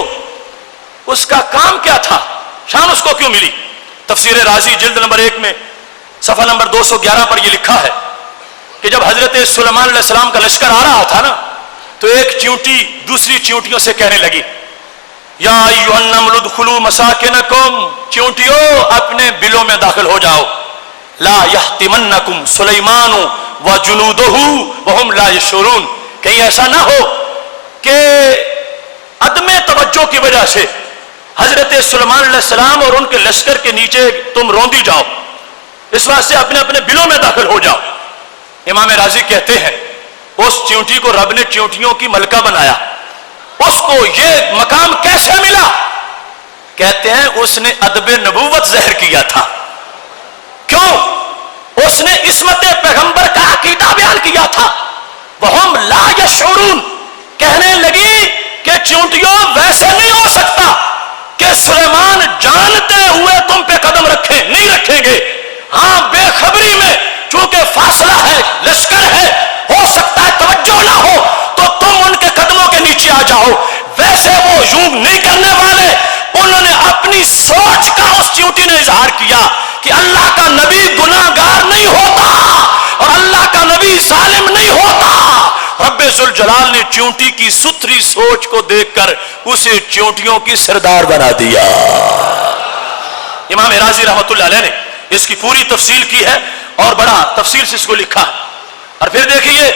اس کا کام کیا تھا، شان اس کو کیوں ملی؟ تفسیر رازی جلد نمبر 1 میں صفحہ نمبر 211 پر یہ لکھا ہے کہ جب حضرت سلیمان علیہ السلام کا لشکر آ رہا تھا نا، تو ایک چونٹی دوسری چونٹیوں سے کہنے لگی، یا ایھا النمل ادخلوا مساکنکم، چونٹیوں اپنے بلوں میں داخل ہو جاؤ، لا یحطمنکم سلیمان وجنودہ وہم لا یشعرون، کہیں ایسا نہ ہو کہ عدم توجہ کی وجہ سے حضرت سلیمان علیہ السلام اور ان کے لشکر کے نیچے تم روندی جاؤ، اس واسطے اپنے اپنے بلوں میں داخل ہو جاؤ۔ امام راضی کہتے ہیں اس چونٹی کو رب نے چونٹیوں کی ملکہ بنایا، اس کو یہ مقام کیسے ملا؟ کہتے ہیں اس نے ادب نبوت ظاہر کیا تھا۔ کیوں؟ اس نے عصمت پیغمبر کا عقیدہ بیان کیا تھا۔ وہم لا یشعرون، کہنے لگی کہ چونٹیوں ویسے نہیں ہو سکتا کہ سلیمان جانتے ہوئے تم پہ قدم رکھیں، نہیں رکھیں گے، ہاں بے خبری میں، چونکہ فاصلہ ہے، لشکر ہے، ہو سکتا ہے توجہ نہ ہو تو تم ان کے قدموں کے نیچے آ جاؤ، ویسے وہ یوں نہیں کرنے والے۔ انہوں نے اپنی سوچ کا اس چونٹی نے اظہار کیا کہ اللہ کا نبی گناہگار نہیں ہوتا اور اللہ کا نبی ظالم نہیں ہوتا۔ رب ذوالجلال نے چونٹی کی ستھری سوچ کو دیکھ کر اسے چونٹیوں کی سردار بنا دیا۔ امام راضی رحمۃ اللہ علیہ نے اس کی پوری تفصیل کی ہے اور بڑا تفصیل سے اس کو لکھا ہے۔ اور پھر دیکھیے،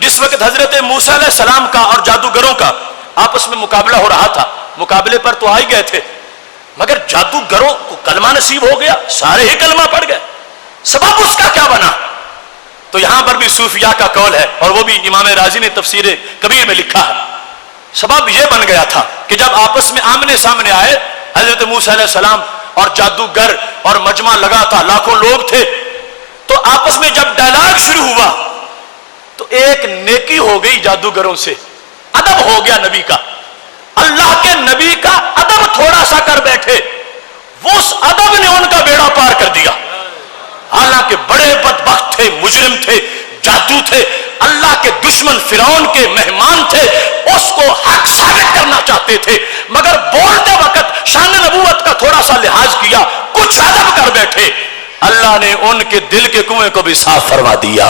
جس وقت حضرت موسیٰ علیہ السلام کا اور جادوگروں کا آپس میں مقابلہ ہو رہا تھا، مقابلے پر تو آ ہی گئے تھے، مگر جادوگروں کو کلمہ نصیب ہو گیا، سارے ہی کلمہ پڑھ گئے، سبب اس کا کیا بنا؟ تو یہاں پر بھی صوفیاء کا قول ہے، اور وہ بھی امام راضی نے تفسیر کبیر میں لکھا ہے۔ سبب یہ بن گیا تھا کہ جب آپس میں آمنے سامنے آئے حضرت موسیٰ علیہ السلام اور جادوگر، اور مجمع لگا تھا، لاکھوں لوگ تھے، تو آپس میں جب ڈائلاگ شروع ہوا تو ایک نیکی ہو گئی جادوگروں سے، ادب ہو گیا نبی کا، اللہ کے نبی کا ادب تھوڑا سا کر بیٹھے، وہ اس ادب نے ان کا بیڑا پار کر دیا۔ حالانکہ بڑے بدبخت تھے، مجرم تھے، جادو تھے، اللہ کے دشمن فرعون کے مہمان تھے، اس کو حق ثابت کرنا چاہتے تھے، مگر بولتے وقت شان نبوت کا تھوڑا سا لحاظ کیا، کچھ ادب کر بیٹھے، اللہ نے ان کے دل کے کنویں کو بھی صاف فرما دیا۔